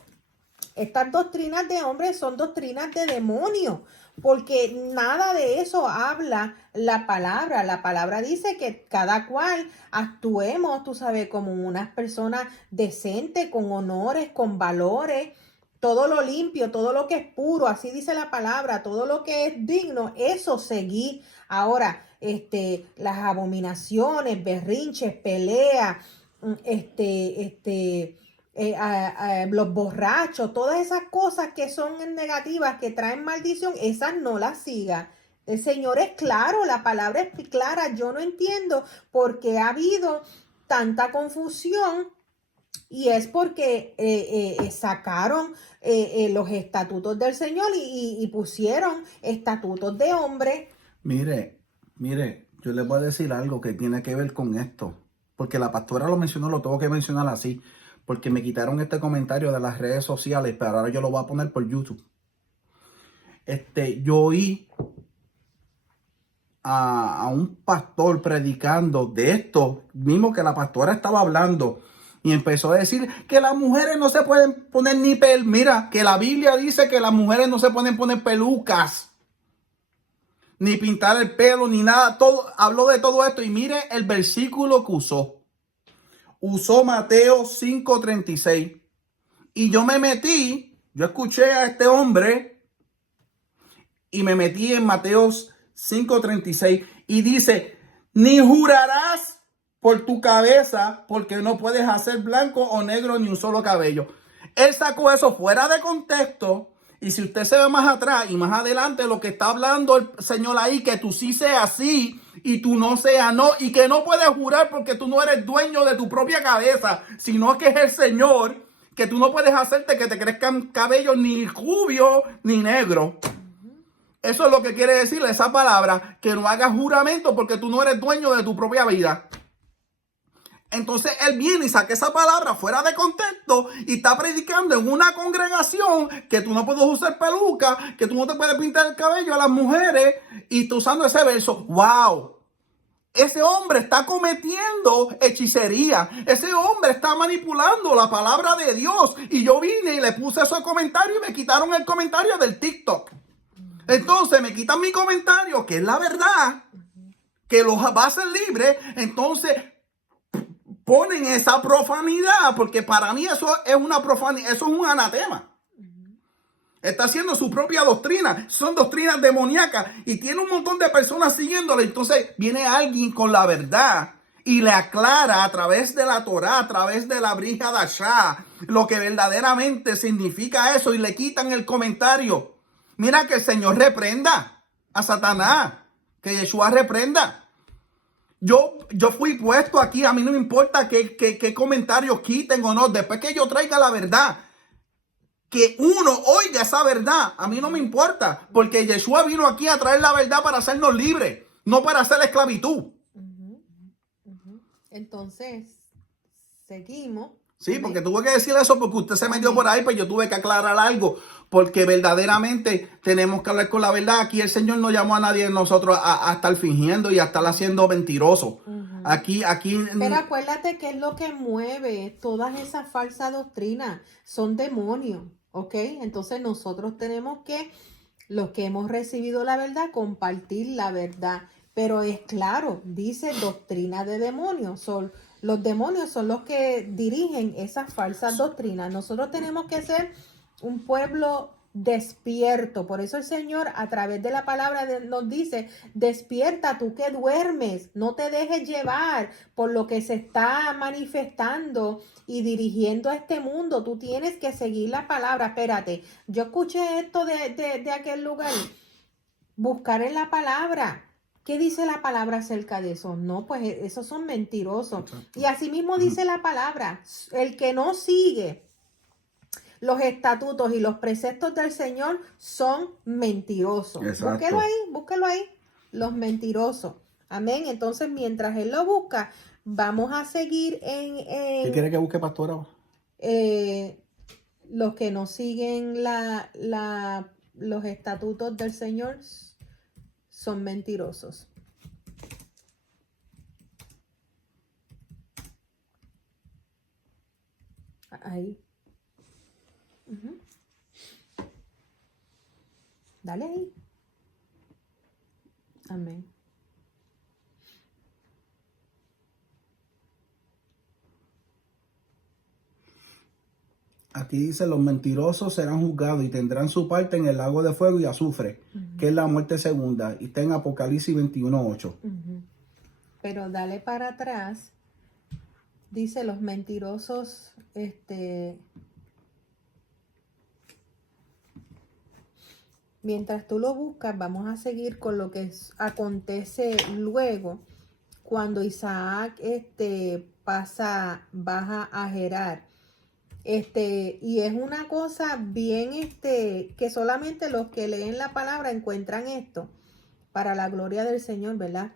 estas doctrinas de hombres son doctrinas de demonios, porque nada de eso habla la palabra. La palabra dice que cada cual actuemos, tú sabes, como unas personas decentes, con honores, con valores, todo lo limpio, todo lo que es puro, así dice la palabra, todo lo que es digno, eso seguir. Ahora, las abominaciones, berrinches, peleas, los borrachos, todas esas cosas que son negativas, que traen maldición, esas no las siga. El Señor es claro, la palabra es clara. Yo no entiendo por qué ha habido tanta confusión, y es porque sacaron los estatutos del Señor y pusieron estatutos de hombre. Mire, yo les voy a decir algo que tiene que ver con esto, porque la pastora lo mencionó, lo tengo que mencionar así, porque me quitaron este comentario de las redes sociales, pero ahora yo lo voy a poner por YouTube. Yo oí a un pastor predicando de esto mismo que la pastora estaba hablando, y empezó a decir que las mujeres no se pueden poner ni mira, que la Biblia dice que las mujeres no se pueden poner pelucas, ni pintar el pelo, ni nada. Todo, habló de todo esto, y mire el versículo que usó. Usó Mateo 5:36. Y yo escuché a este hombre y me metí en Mateo 5:36 y dice, ni jurarás por tu cabeza, porque no puedes hacer blanco o negro ni un solo cabello. Él sacó eso fuera de contexto. Y si usted se ve más atrás y más adelante, lo que está hablando el Señor ahí, que tú sí seas sí y tú no seas no, y que no puedes jurar porque tú no eres dueño de tu propia cabeza, sino que es el Señor, que tú no puedes hacerte que te crezcan cabellos ni rubio ni negro. Eso es lo que quiere decir esa palabra, que no hagas juramento porque tú no eres dueño de tu propia vida. Entonces él viene y saca esa palabra fuera de contexto y está predicando en una congregación que tú no puedes usar peluca, que tú no te puedes pintar el cabello a las mujeres, y está usando ese verso. ¡Wow! Ese hombre está cometiendo hechicería. Ese hombre está manipulando la palabra de Dios. Y yo vine y le puse ese comentario y me quitaron el comentario del TikTok. Entonces me quitan mi comentario, que es la verdad, que los va a hacer libres. Entonces ponen esa profanidad, porque para mí eso es una profanidad, eso es un anatema. Está haciendo su propia doctrina. Son doctrinas demoníacas y tiene un montón de personas siguiéndole. Entonces viene alguien con la verdad y le aclara a través de la Torá, a través de la Brit Hadashah, lo que verdaderamente significa eso y le quitan el comentario. Mira que el Señor reprenda a Satanás, que Yeshua reprenda. Yo fui puesto aquí, a mí no me importa qué comentarios quiten o no, después que yo traiga la verdad, que uno oiga esa verdad, a mí no me importa, porque Yeshua vino aquí a traer la verdad para hacernos libres, no para hacer esclavitud. Entonces, seguimos. Sí, porque tuve que decir eso porque usted se metió por ahí, pues yo tuve que aclarar algo, porque verdaderamente tenemos que hablar con la verdad. Aquí el Señor no llamó a nadie de nosotros a estar fingiendo y a estar haciendo mentiroso. Aquí. Pero acuérdate que es lo que mueve todas esas falsas doctrinas, son demonios, ¿ok? Entonces nosotros tenemos que, los que hemos recibido la verdad, compartir la verdad. Pero es claro, dice doctrina de demonios. Los demonios son los que dirigen esas falsas doctrinas. Nosotros tenemos que ser un pueblo despierto. Por eso el Señor a través de la palabra nos dice, despierta tú que duermes, no te dejes llevar por lo que se está manifestando y dirigiendo a este mundo. Tú tienes que seguir la palabra. Espérate, yo escuché esto de aquel lugar. Buscar en la palabra. ¿Qué dice la palabra acerca de eso? No, pues esos son mentirosos. Exacto. Y así mismo dice la palabra, el que no sigue los estatutos y los preceptos del Señor son mentirosos. Exacto. Búsquelo ahí, los mentirosos. Amén. Entonces, mientras él lo busca, vamos a seguir en ¿Qué quiere que busque, pastora? Los que no siguen los estatutos del Señor son mentirosos. Ahí. Dale ahí. Amén. Aquí dice, los mentirosos serán juzgados y tendrán su parte en el lago de fuego y azufre, que es la muerte segunda. Y está en Apocalipsis 21:8. Pero dale para atrás. Dice, los mentirosos, mientras tú lo buscas, vamos a seguir con lo que acontece luego, cuando Isaac baja a Gerar. Y es una cosa bien, que solamente los que leen la palabra encuentran esto, para la gloria del Señor, ¿verdad?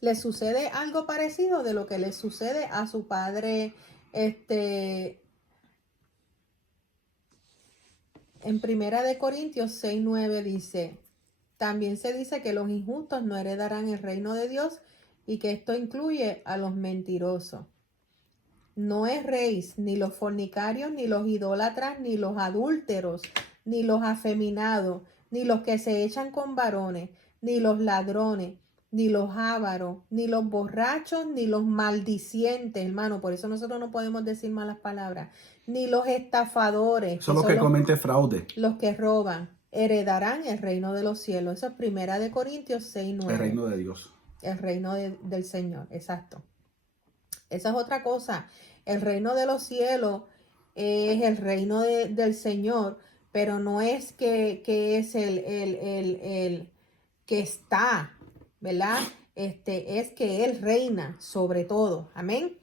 Le sucede algo parecido de lo que le sucede a su padre, en 1 Corintios 6:9 dice, también se dice que los injustos no heredarán el reino de Dios y que esto incluye a los mentirosos. No erréis ni los fornicarios, ni los idólatras, ni los adúlteros, ni los afeminados, ni los que se echan con varones, ni los ladrones, ni los ávaros, ni los borrachos, ni los maldicientes, hermano. Por eso nosotros no podemos decir malas palabras. Ni los estafadores. Son los que cometen fraude. Los que roban. Heredarán el reino de los cielos. Eso es 1 Corintios 6:9. El reino de Dios. El reino del Señor, exacto. Esa es otra cosa. El reino de los cielos es el reino del Señor, pero no es que es el que está, ¿verdad? Es que Él reina sobre todo. Amén.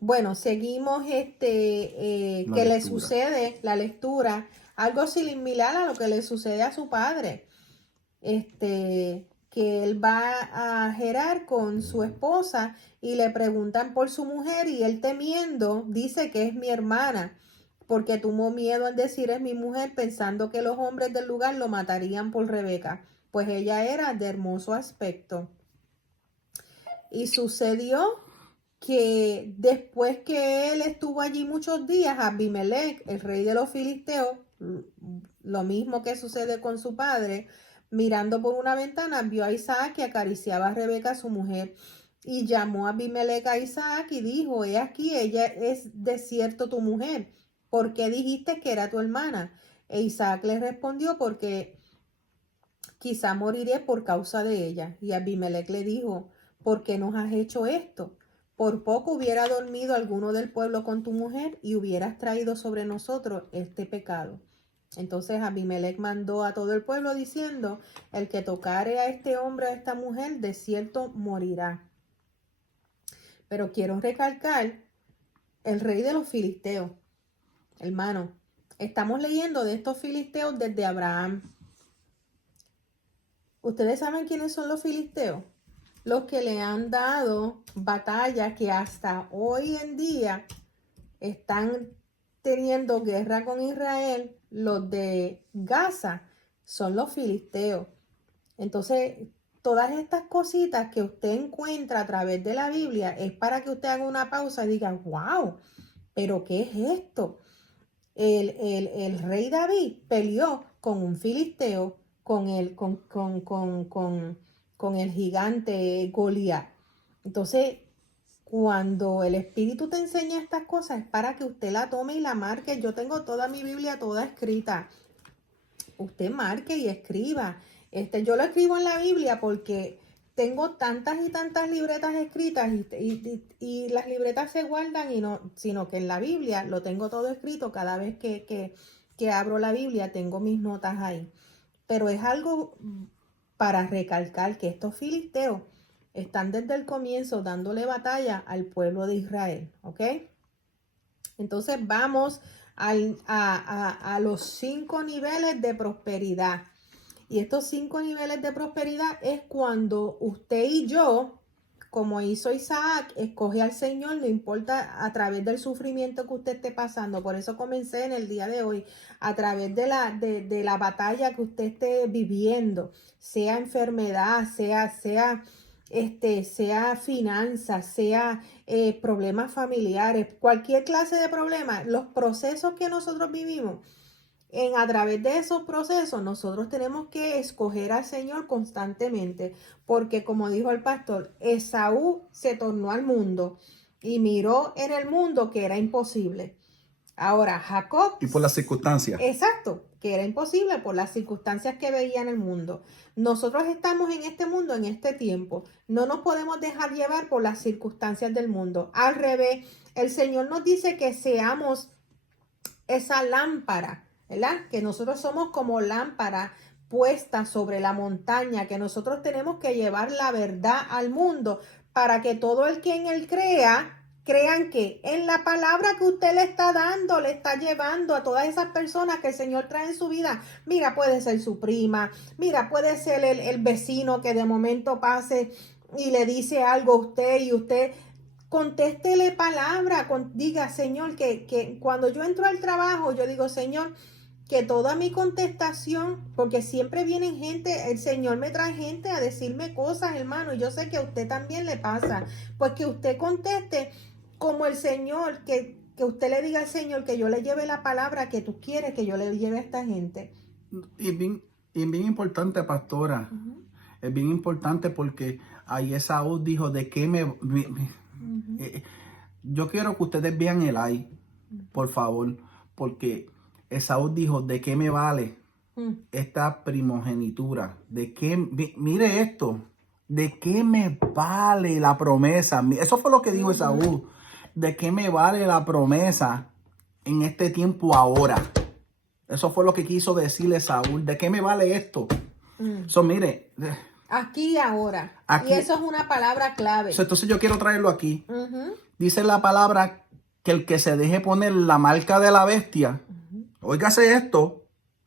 Bueno, seguimos que le sucede la lectura, algo similar a lo que le sucede a su padre. Que él va a Gerar con su esposa y le preguntan por su mujer y él temiendo dice que es mi hermana, porque tuvo miedo en decir es mi mujer, pensando que los hombres del lugar lo matarían por Rebeca, pues ella era de hermoso aspecto. Y sucedió que después que él estuvo allí muchos días, Abimelech, el rey de los filisteos, lo mismo que sucede con su padre, mirando por una ventana, vio a Isaac que acariciaba a Rebeca, su mujer, y llamó a Abimelech a Isaac y dijo, he aquí, ella es de cierto tu mujer, ¿por qué dijiste que era tu hermana? E Isaac le respondió: porque quizá moriré por causa de ella. Y Abimelech le dijo: ¿por qué nos has hecho esto? Por poco hubiera dormido alguno del pueblo con tu mujer y hubieras traído sobre nosotros este pecado. Entonces Abimelech mandó a todo el pueblo diciendo: el que tocare a este hombre o a esta mujer, de cierto morirá. Pero quiero recalcar, el rey de los filisteos, hermano, estamos leyendo de estos filisteos desde Abraham. ¿Ustedes saben quiénes son los filisteos? Los que le han dado batalla, que hasta hoy en día están teniendo guerra con Israel. Los de Gaza son los filisteos. Entonces, todas estas cositas que usted encuentra a través de la Biblia es para que usted haga una pausa y diga: wow, pero ¿qué es esto? El rey David peleó con un filisteo, con el gigante Goliat. Entonces, cuando el Espíritu te enseña estas cosas, es para que usted la tome y la marque. Yo tengo toda mi Biblia toda escrita. Usted marque y escriba. Yo lo escribo en la Biblia porque tengo tantas y tantas libretas escritas y las libretas se guardan sino que en la Biblia lo tengo todo escrito. Cada vez que abro la Biblia tengo mis notas ahí. Pero es algo para recalcar que estos filisteos están desde el comienzo dándole batalla al pueblo de Israel, ¿ok? Entonces vamos a los 5 niveles de prosperidad. Y estos 5 niveles de prosperidad es cuando usted y yo, como hizo Isaac, escoge al Señor, no importa a través del sufrimiento que usted esté pasando. Por eso comencé en el día de hoy, a través de la batalla que usted esté viviendo, sea enfermedad, sea finanzas, sea problemas familiares, cualquier clase de problema, los procesos que nosotros vivimos. A través de esos procesos nosotros tenemos que escoger al Señor constantemente, porque como dijo el pastor, Esaú se tornó al mundo y miró en el mundo que era imposible. Ahora Jacob... Y por las circunstancias. Exacto, que era imposible por las circunstancias que veía en el mundo. Nosotros estamos en este mundo, en este tiempo. No nos podemos dejar llevar por las circunstancias del mundo. Al revés, el Señor nos dice que seamos esa lámpara, ¿verdad? Que nosotros somos como lámpara puesta sobre la montaña, que nosotros tenemos que llevar la verdad al mundo para que todo el que en él crean que en la palabra que usted le está dando, le está llevando a todas esas personas que el Señor trae en su vida. Mira, puede ser su prima, mira, puede ser el vecino que de momento pase y le dice algo a usted y usted... Contéstele palabra, diga: Señor, que cuando yo entro al trabajo, yo digo: Señor, que toda mi contestación, porque siempre vienen gente, el Señor me trae gente a decirme cosas, hermano, y yo sé que a usted también le pasa, pues que usted conteste como el Señor, que usted le diga al Señor que yo le lleve la palabra que tú quieres que yo le lleve a esta gente. Y bien importante, pastora. Uh-huh. Es bien importante porque ahí Esaú dijo: ¿de qué yo quiero que ustedes vean el ay, por favor, porque Esaú dijo: ¿de qué me vale esta primogenitura? Mire esto, ¿de qué me vale la promesa? Eso fue lo que dijo Esaú. ¿De qué me vale la promesa en este tiempo ahora? Eso fue lo que quiso decirle Saúl. ¿De qué me vale esto? Mire. Aquí y ahora. Aquí, y eso es una palabra clave. Entonces yo quiero traerlo aquí. Uh-huh. Dice la palabra que el que se deje poner la marca de la bestia, óigase esto,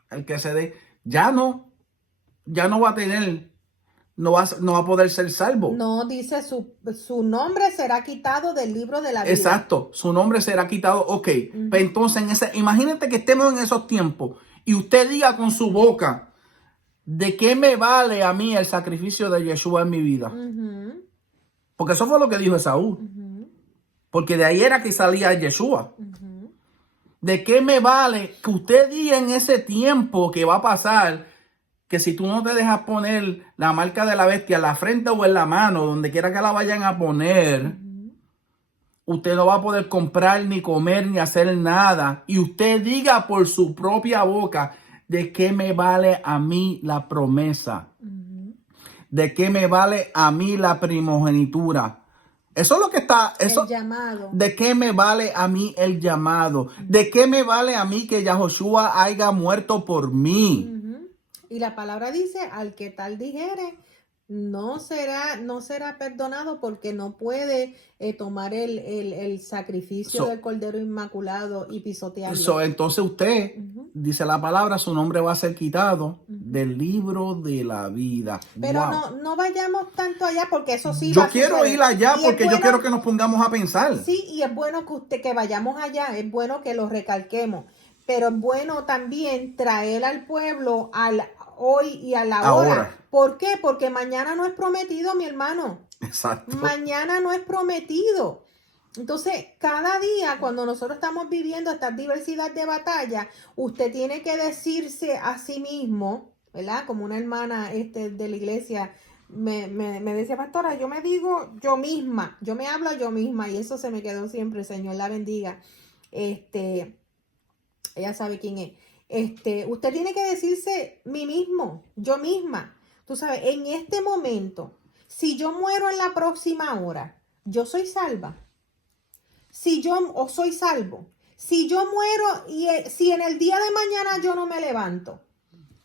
el que se deje, ya no va a tener, no va a poder ser salvo. No, dice su nombre será quitado del libro de la vida. Exacto, su nombre será quitado. Ok, pues entonces imagínate que estemos en esos tiempos y usted diga con su boca: ¿de qué me vale a mí el sacrificio de Yeshua en mi vida? Porque eso fue lo que dijo Esaú. Porque de ahí era que salía Yeshua. ¿De qué me vale que usted diga en ese tiempo que va a pasar, que si tú no te dejas poner la marca de la bestia en la frente o en la mano, donde quiera que la vayan a poner, usted no va a poder comprar, ni comer, ni hacer nada. Y usted diga por su propia boca, ¿de qué me vale a mí la promesa? ¿De qué me vale a mí la primogenitura? Eso es lo que está. Eso, el llamado. ¿de qué me vale a mí el llamado? ¿De qué me vale a mí que Yahoshua haya muerto por mí? Y la palabra dice, al que tal dijere, no será perdonado porque no puede tomar el sacrificio del Cordero Inmaculado y pisotearlo. Entonces usted, dice la palabra, su nombre va a ser quitado del libro de la vida. Pero Wow. no vayamos tanto allá porque eso sí Yo va a quiero suceder. ir allá Y porque es yo bueno, quiero que nos pongamos a pensar. sí, y es bueno que vayamos allá, es bueno que lo recalquemos, pero es bueno también traer al pueblo al hoy y a la hora. Ahora. ¿Por qué? Porque mañana no es prometido, mi hermano. Exacto. Mañana no es prometido. Entonces, cada día cuando nosotros estamos viviendo esta diversidad de batallas, usted tiene que decirse a sí mismo, ¿verdad? Como una hermana de la iglesia me decía, pastora, yo me digo yo misma, yo me hablo yo misma y eso se me quedó siempre, Señor la bendiga. Ella sabe quién es. Usted tiene que decirse mí mismo, yo misma. Tú sabes, en este momento, si yo muero en la próxima hora, yo soy salva. O soy salvo. Si yo muero y si en el día de mañana yo no me levanto,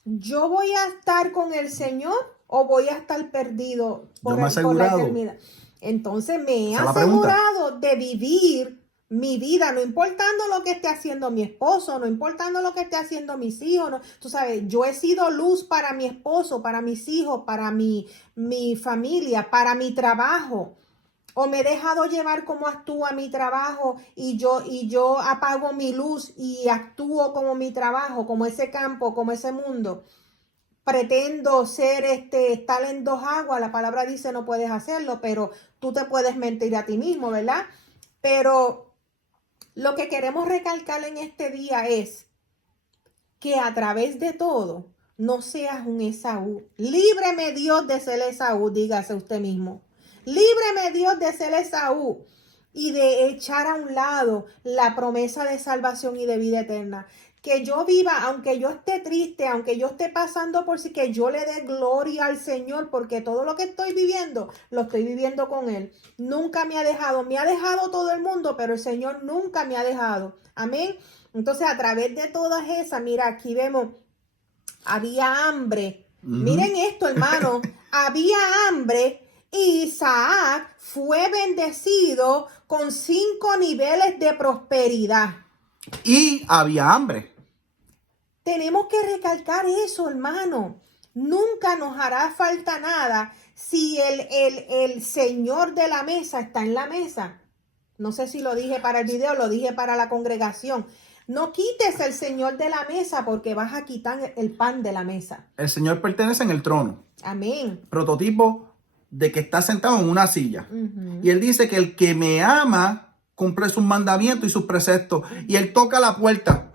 ¿yo voy a estar con el Señor o voy a estar perdido por la eternidad? Entonces me he asegurado de vivir mi vida, no importando lo que esté haciendo mi esposo, no importando lo que esté haciendo mis hijos. No, tú sabes, yo he sido luz para mi esposo, para mis hijos, para mi familia, para mi trabajo. O me he dejado llevar como actúa mi trabajo y yo apago mi luz y actúo como mi trabajo, como ese campo, como ese mundo. Pretendo ser estar en dos aguas, la palabra dice no puedes hacerlo, pero tú te puedes mentir a ti mismo, ¿verdad? Pero lo que queremos recalcar en este día es que a través de todo no seas un Esaú. Líbreme Dios de ser Esaú, dígase usted mismo. Líbreme Dios de ser Esaú y de echar a un lado la promesa de salvación y de vida eterna. Que yo viva, aunque yo esté triste, aunque yo esté pasando por sí, que yo le dé gloria al Señor, porque todo lo que estoy viviendo, lo estoy viviendo con Él. Nunca me ha dejado todo el mundo, pero el Señor nunca me ha dejado. Amén. Entonces, a través de todas esas, mira, aquí vemos, había hambre. Miren esto, hermano, había hambre. Y Isaac fue bendecido con 5 niveles de prosperidad. Y había hambre. Tenemos que recalcar eso, hermano. Nunca nos hará falta nada si el Señor de la mesa está en la mesa. No sé si lo dije para el video, lo dije para la congregación. No quites el Señor de la mesa porque vas a quitar el pan de la mesa. El Señor pertenece en el trono. Amén. Prototipo de que está sentado en una silla. Y Él dice que el que me ama cumple sus mandamientos y sus preceptos. Y Él toca la puerta.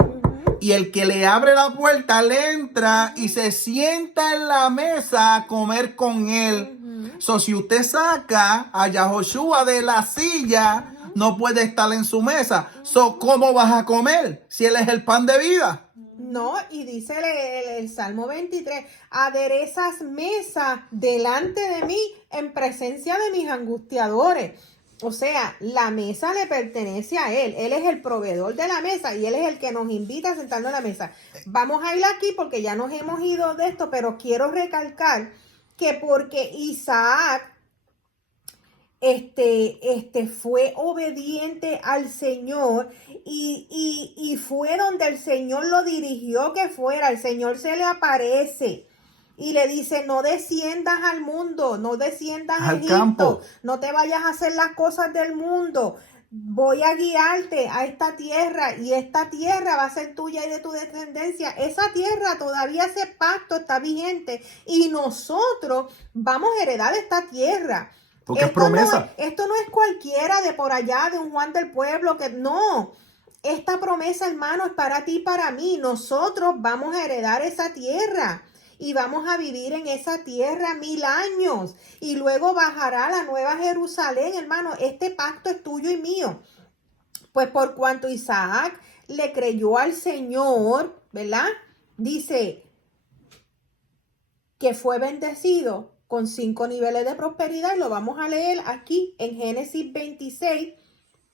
Y el que le abre la puerta, le entra y se sienta en la mesa a comer con Él. Si usted saca a Yahoshua de la silla, no puede estar en su mesa. ¿Cómo vas a comer si Él es el pan de vida? No, y dice el Salmo 23, aderezas mesa delante de mí en presencia de mis angustiadores. O sea, la mesa le pertenece a Él. Él es el proveedor de la mesa y Él es el que nos invita a sentarnos en la mesa. Vamos a ir aquí porque ya nos hemos ido de esto, pero quiero recalcar que porque Isaac fue obediente al Señor y fue donde el Señor lo dirigió que fuera. El Señor se le aparece y le dice, no desciendas al mundo, no desciendas a Egipto, campo. No te vayas a hacer las cosas del mundo. Voy a guiarte a esta tierra y esta tierra va a ser tuya y de tu descendencia. Esa tierra todavía, ese pacto está vigente y nosotros vamos a heredar esta tierra. Porque es promesa. Esto no es cualquiera de por allá, de un Juan del pueblo, que no. Esta promesa, hermano, es para ti y para mí. Nosotros vamos a heredar esa tierra. y vamos a vivir en esa tierra 1000 años y luego bajará la nueva Jerusalén, hermano. Este pacto es tuyo y mío. Pues por cuanto Isaac le creyó al Señor, ¿verdad? Dice que fue bendecido con 5 niveles de prosperidad. Lo vamos a leer aquí en Génesis 26,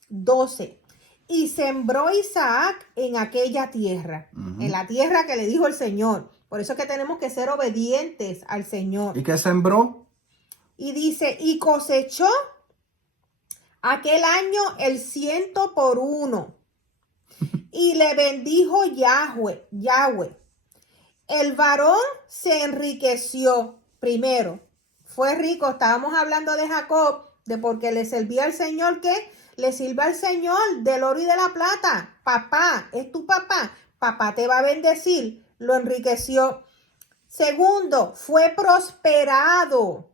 12. Y sembró Isaac en aquella tierra, en la tierra que le dijo el Señor. Por eso es que tenemos que ser obedientes al Señor. ¿Y qué sembró? Y dice, y cosechó aquel año el 100 por 1. Y le bendijo Yahweh. El varón se enriqueció primero. Fue rico. Estábamos hablando de Jacob, de porque le servía al Señor, ¿qué? Le sirve al Señor del oro y de la plata. Papá, es tu papá. Papá te va a bendecir. Lo enriqueció. Segundo, fue prosperado.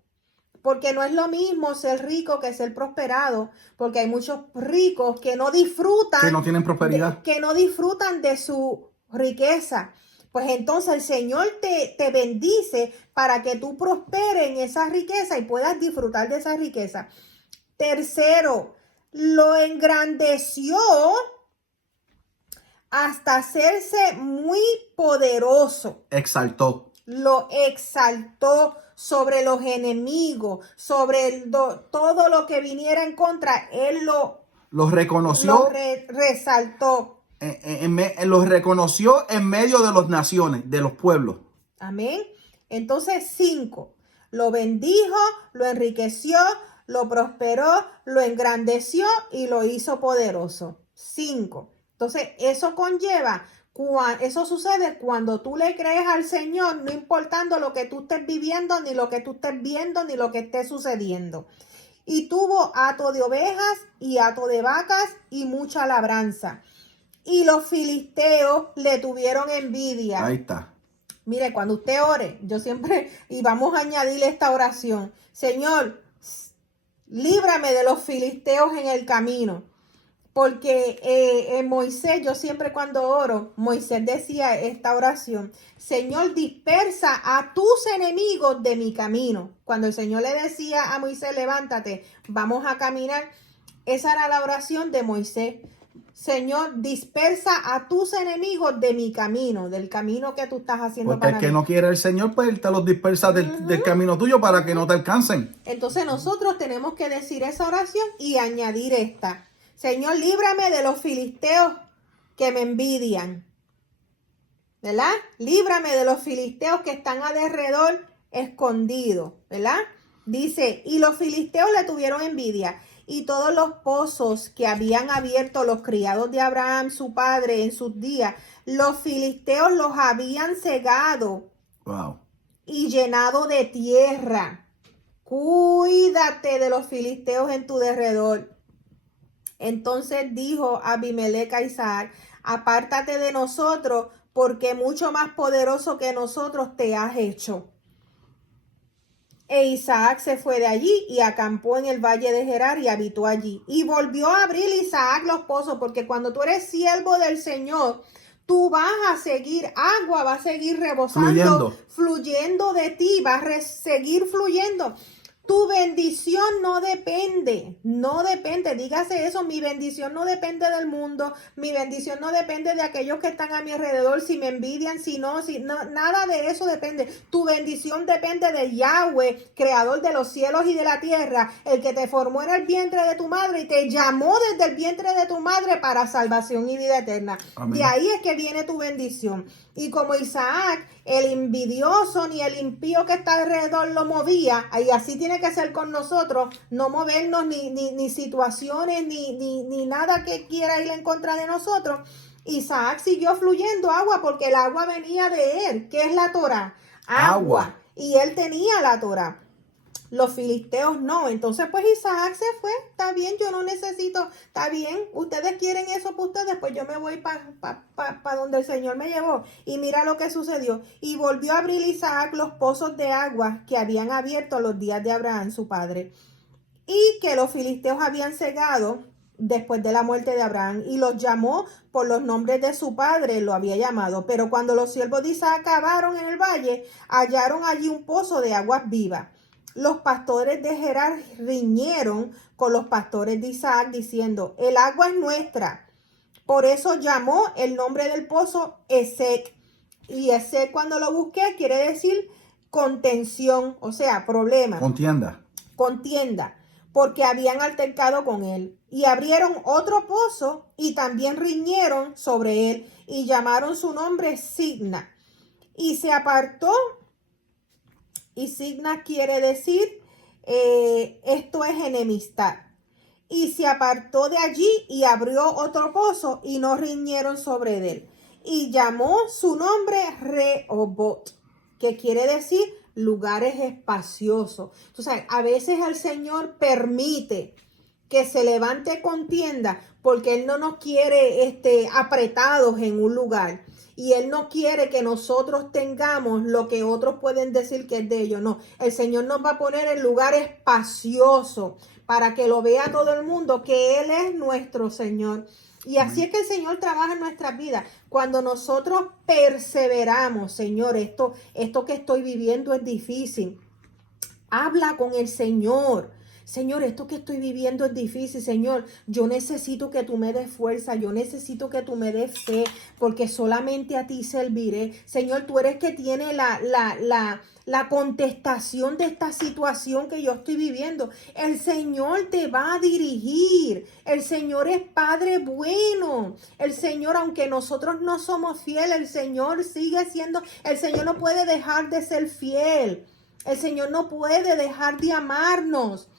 Porque no es lo mismo ser rico que ser prosperado. Porque hay muchos ricos que no disfrutan. Que no tienen prosperidad. Que no disfrutan de su riqueza. Pues entonces el Señor te bendice para que tú prosperes en esa riqueza y puedas disfrutar de esa riqueza. Tercero, lo engrandeció hasta hacerse muy poderoso. Exaltó. Lo exaltó sobre los enemigos, sobre todo lo que viniera en contra. Él lo reconoció. Resaltó. Los reconoció en medio de las naciones, de los pueblos. Amén. Entonces 5, lo bendijo, lo enriqueció, lo prosperó, lo engrandeció y lo hizo poderoso. 5. Entonces eso conlleva, eso sucede cuando tú le crees al Señor, no importando lo que tú estés viviendo, ni lo que tú estés viendo, ni lo que esté sucediendo. Y tuvo hato de ovejas y hato de vacas y mucha labranza. Y los filisteos le tuvieron envidia. Ahí está. Mire, cuando usted ore, yo siempre, y vamos a añadirle esta oración. Señor, líbrame de los filisteos en el camino. Porque en Moisés, yo siempre cuando oro, Moisés decía esta oración. Señor, dispersa a tus enemigos de mi camino. Cuando el Señor le decía a Moisés, levántate, vamos a caminar. Esa era la oración de Moisés. Señor, dispersa a tus enemigos de mi camino, del camino que tú estás haciendo. Porque el que no quiere el Señor, pues Él te los dispersa del camino tuyo para que no te alcancen. Entonces nosotros tenemos que decir esa oración y añadir esta. Señor, líbrame de los filisteos que me envidian. ¿Verdad? Líbrame de los filisteos que están alrededor escondidos. ¿Verdad? Dice, y los filisteos le tuvieron envidia. Y todos los pozos que habían abierto los criados de Abraham, su padre, en sus días, los filisteos los habían cegado. Wow. Y llenado de tierra. Cuídate de los filisteos en tu derredor. Entonces dijo Abimelec a Isaac, apártate de nosotros, porque mucho más poderoso que nosotros te has hecho. E Isaac se fue de allí y acampó en el valle de Gerar y habitó allí. Y volvió a abrir Isaac los pozos, porque cuando tú eres siervo del Señor, tú vas a seguir agua, va a seguir rebosando, fluyendo de ti, va a seguir fluyendo. Tu bendición no depende, dígase eso, mi bendición no depende del mundo, mi bendición no depende de aquellos que están a mi alrededor, si me envidian, si no, nada de eso depende. Tu bendición depende de Yahweh, creador de los cielos y de la tierra, el que te formó en el vientre de tu madre y te llamó desde el vientre de tu madre para salvación y vida eterna. Amén. De ahí es que viene tu bendición. Y como Isaac, el envidioso ni el impío que está alrededor lo movía, y así tiene que ser con nosotros, no movernos ni situaciones, ni nada que quiera ir en contra de nosotros. Isaac siguió fluyendo agua porque el agua venía de él. ¿Qué es la Torá? Agua. Y él tenía la Torá. Los filisteos no. Entonces pues Isaac se fue. Está bien, yo no necesito. Está bien, ustedes quieren eso para ustedes, pues yo me voy para donde el Señor me llevó. Y mira lo que sucedió. Y volvió a abrir Isaac los pozos de agua que habían abierto los días de Abraham su padre, y que los filisteos habían cegado después de la muerte de Abraham, y los llamó por los nombres de su padre, lo había llamado. Pero cuando los siervos de Isaac acabaron en el valle, hallaron allí un pozo de aguas vivas. Los pastores de Gerar riñeron con los pastores de Isaac, diciendo: el agua es nuestra. Por eso llamó el nombre del pozo Esek. Y Esek, cuando lo busqué, quiere decir contención, o sea, problema. Contienda, porque habían altercado con él. Y abrieron otro pozo y también riñeron sobre él y llamaron su nombre Signa. Y se apartó, y Signa quiere decir, esto es enemistad. Y se apartó de allí y abrió otro pozo y no riñeron sobre él. Y llamó su nombre Rehobot, que quiere decir lugares espaciosos. Entonces, a veces el Señor permite que se levante contienda porque Él no nos quiere apretados en un lugar. Y Él no quiere que nosotros tengamos lo que otros pueden decir que es de ellos. No, el Señor nos va a poner en lugares espaciosos para que lo vea todo el mundo, que Él es nuestro Señor. Y así es que el Señor trabaja en nuestras vidas. Cuando nosotros perseveramos, Señor, esto que estoy viviendo es difícil. Habla con el Señor. Señor, esto que estoy viviendo es difícil, Señor. Yo necesito que tú me des fuerza, yo necesito que tú me des fe, porque solamente a ti serviré. Señor, tú eres que tiene la contestación de esta situación que yo estoy viviendo. El Señor te va a dirigir. El Señor es Padre bueno. El Señor, aunque nosotros no somos fieles, el Señor sigue siendo, el Señor no puede dejar de ser fiel. El Señor no puede dejar de amarnos.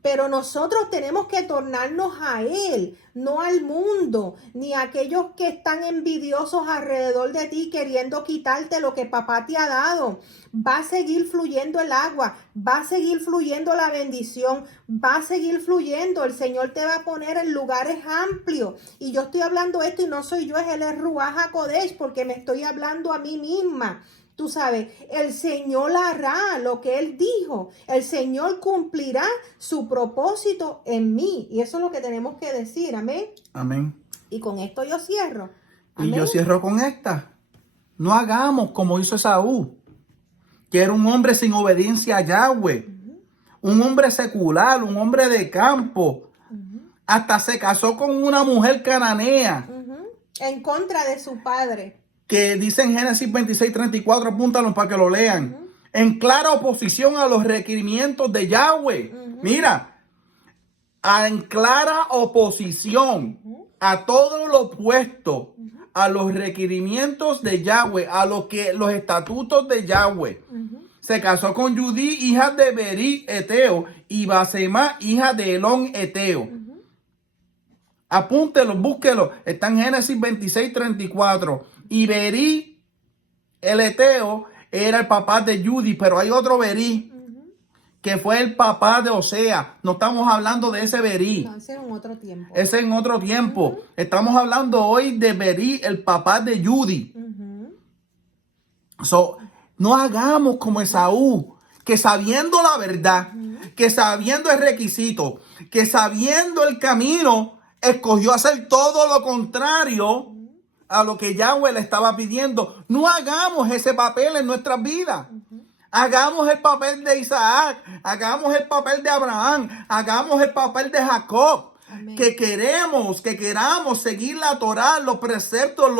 Pero nosotros tenemos que tornarnos a Él, no al mundo, ni a aquellos que están envidiosos alrededor de ti queriendo quitarte lo que papá te ha dado. Va a seguir fluyendo el agua, va a seguir fluyendo la bendición, va a seguir fluyendo. El Señor te va a poner en lugares amplios. Y yo estoy hablando esto y no soy yo, es el Ruach HaKodesh, porque me estoy hablando a mí misma. Tú sabes, el Señor hará lo que Él dijo. El Señor cumplirá su propósito en mí. Y eso es lo que tenemos que decir. Amén. Amén. Y con esto yo cierro. Amén. Y yo cierro con esta. No hagamos como hizo Esaú, que era un hombre sin obediencia a Yahweh. Un hombre secular, un hombre de campo. Hasta se casó con una mujer cananea. En contra de su padre. Que dice en Génesis 26:34, apúntalo para que lo lean. En clara oposición a los requerimientos de Yahweh. Mira, en clara oposición a todo lo opuesto a los requerimientos de Yahweh, a los estatutos de Yahweh. Se casó con Judí, hija de Berí Eteo, y Basemá, hija de Elón Eteo. Apúntelo, búsquelo. Está en Génesis 26:34. Y Berí, el Eteo, era el papá de Judí, pero hay otro Berí, que fue el papá de Osea. No estamos hablando de ese Berí. No, ese es en otro tiempo. Ese en otro tiempo. Estamos hablando hoy de Berí, el papá de Judí. No hagamos como Esaú, que sabiendo la verdad, que sabiendo el requisito, que sabiendo el camino, escogió hacer todo lo contrario a lo que Yahweh le estaba pidiendo. No hagamos ese papel en nuestras vidas. Hagamos el papel de Isaac, hagamos el papel de Abraham, hagamos el papel de Jacob. Amén. Que queramos seguir la Torá, los preceptos,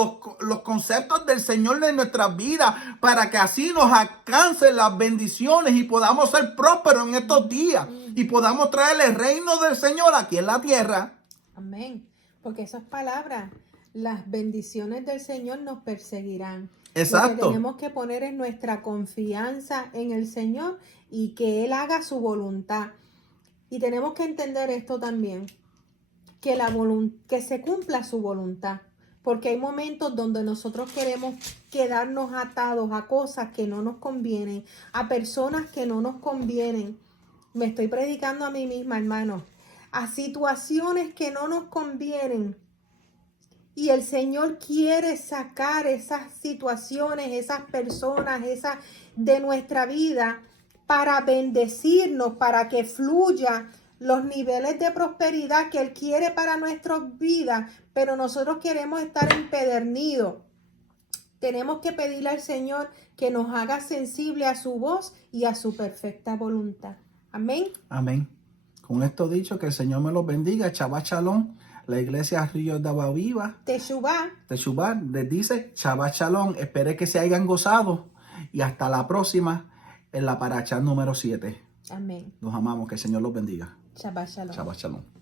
los conceptos del Señor en nuestras vidas, para que así nos alcancen las bendiciones y podamos ser prósperos en estos días y podamos traer el reino del Señor aquí en la tierra. Amén. Porque esas palabras, las bendiciones del Señor nos perseguirán. Exacto. Lo que tenemos que poner es nuestra confianza en el Señor y que Él haga su voluntad. Y tenemos que entender esto también, que se cumpla su voluntad. Porque hay momentos donde nosotros queremos quedarnos atados a cosas que no nos convienen, a personas que no nos convienen. Me estoy predicando a mí misma, hermano. A situaciones que no nos convienen. Y el Señor quiere sacar esas situaciones, esas personas, de nuestra vida para bendecirnos, para que fluya los niveles de prosperidad que Él quiere para nuestras vidas, pero nosotros queremos estar empedernidos. Tenemos que pedirle al Señor que nos haga sensible a su voz y a su perfecta voluntad. Amén. Amén. Con esto dicho, que el Señor me los bendiga. Shabbat Shalom. La iglesia Río de Agua Viva, Teshuvah, les dice Shabbat Shalom. Espero que se hayan gozado. Y hasta la próxima en la paracha número 7. Amén. Los amamos. Que el Señor los bendiga. Shabbat Shalom. Shabbat Shalom.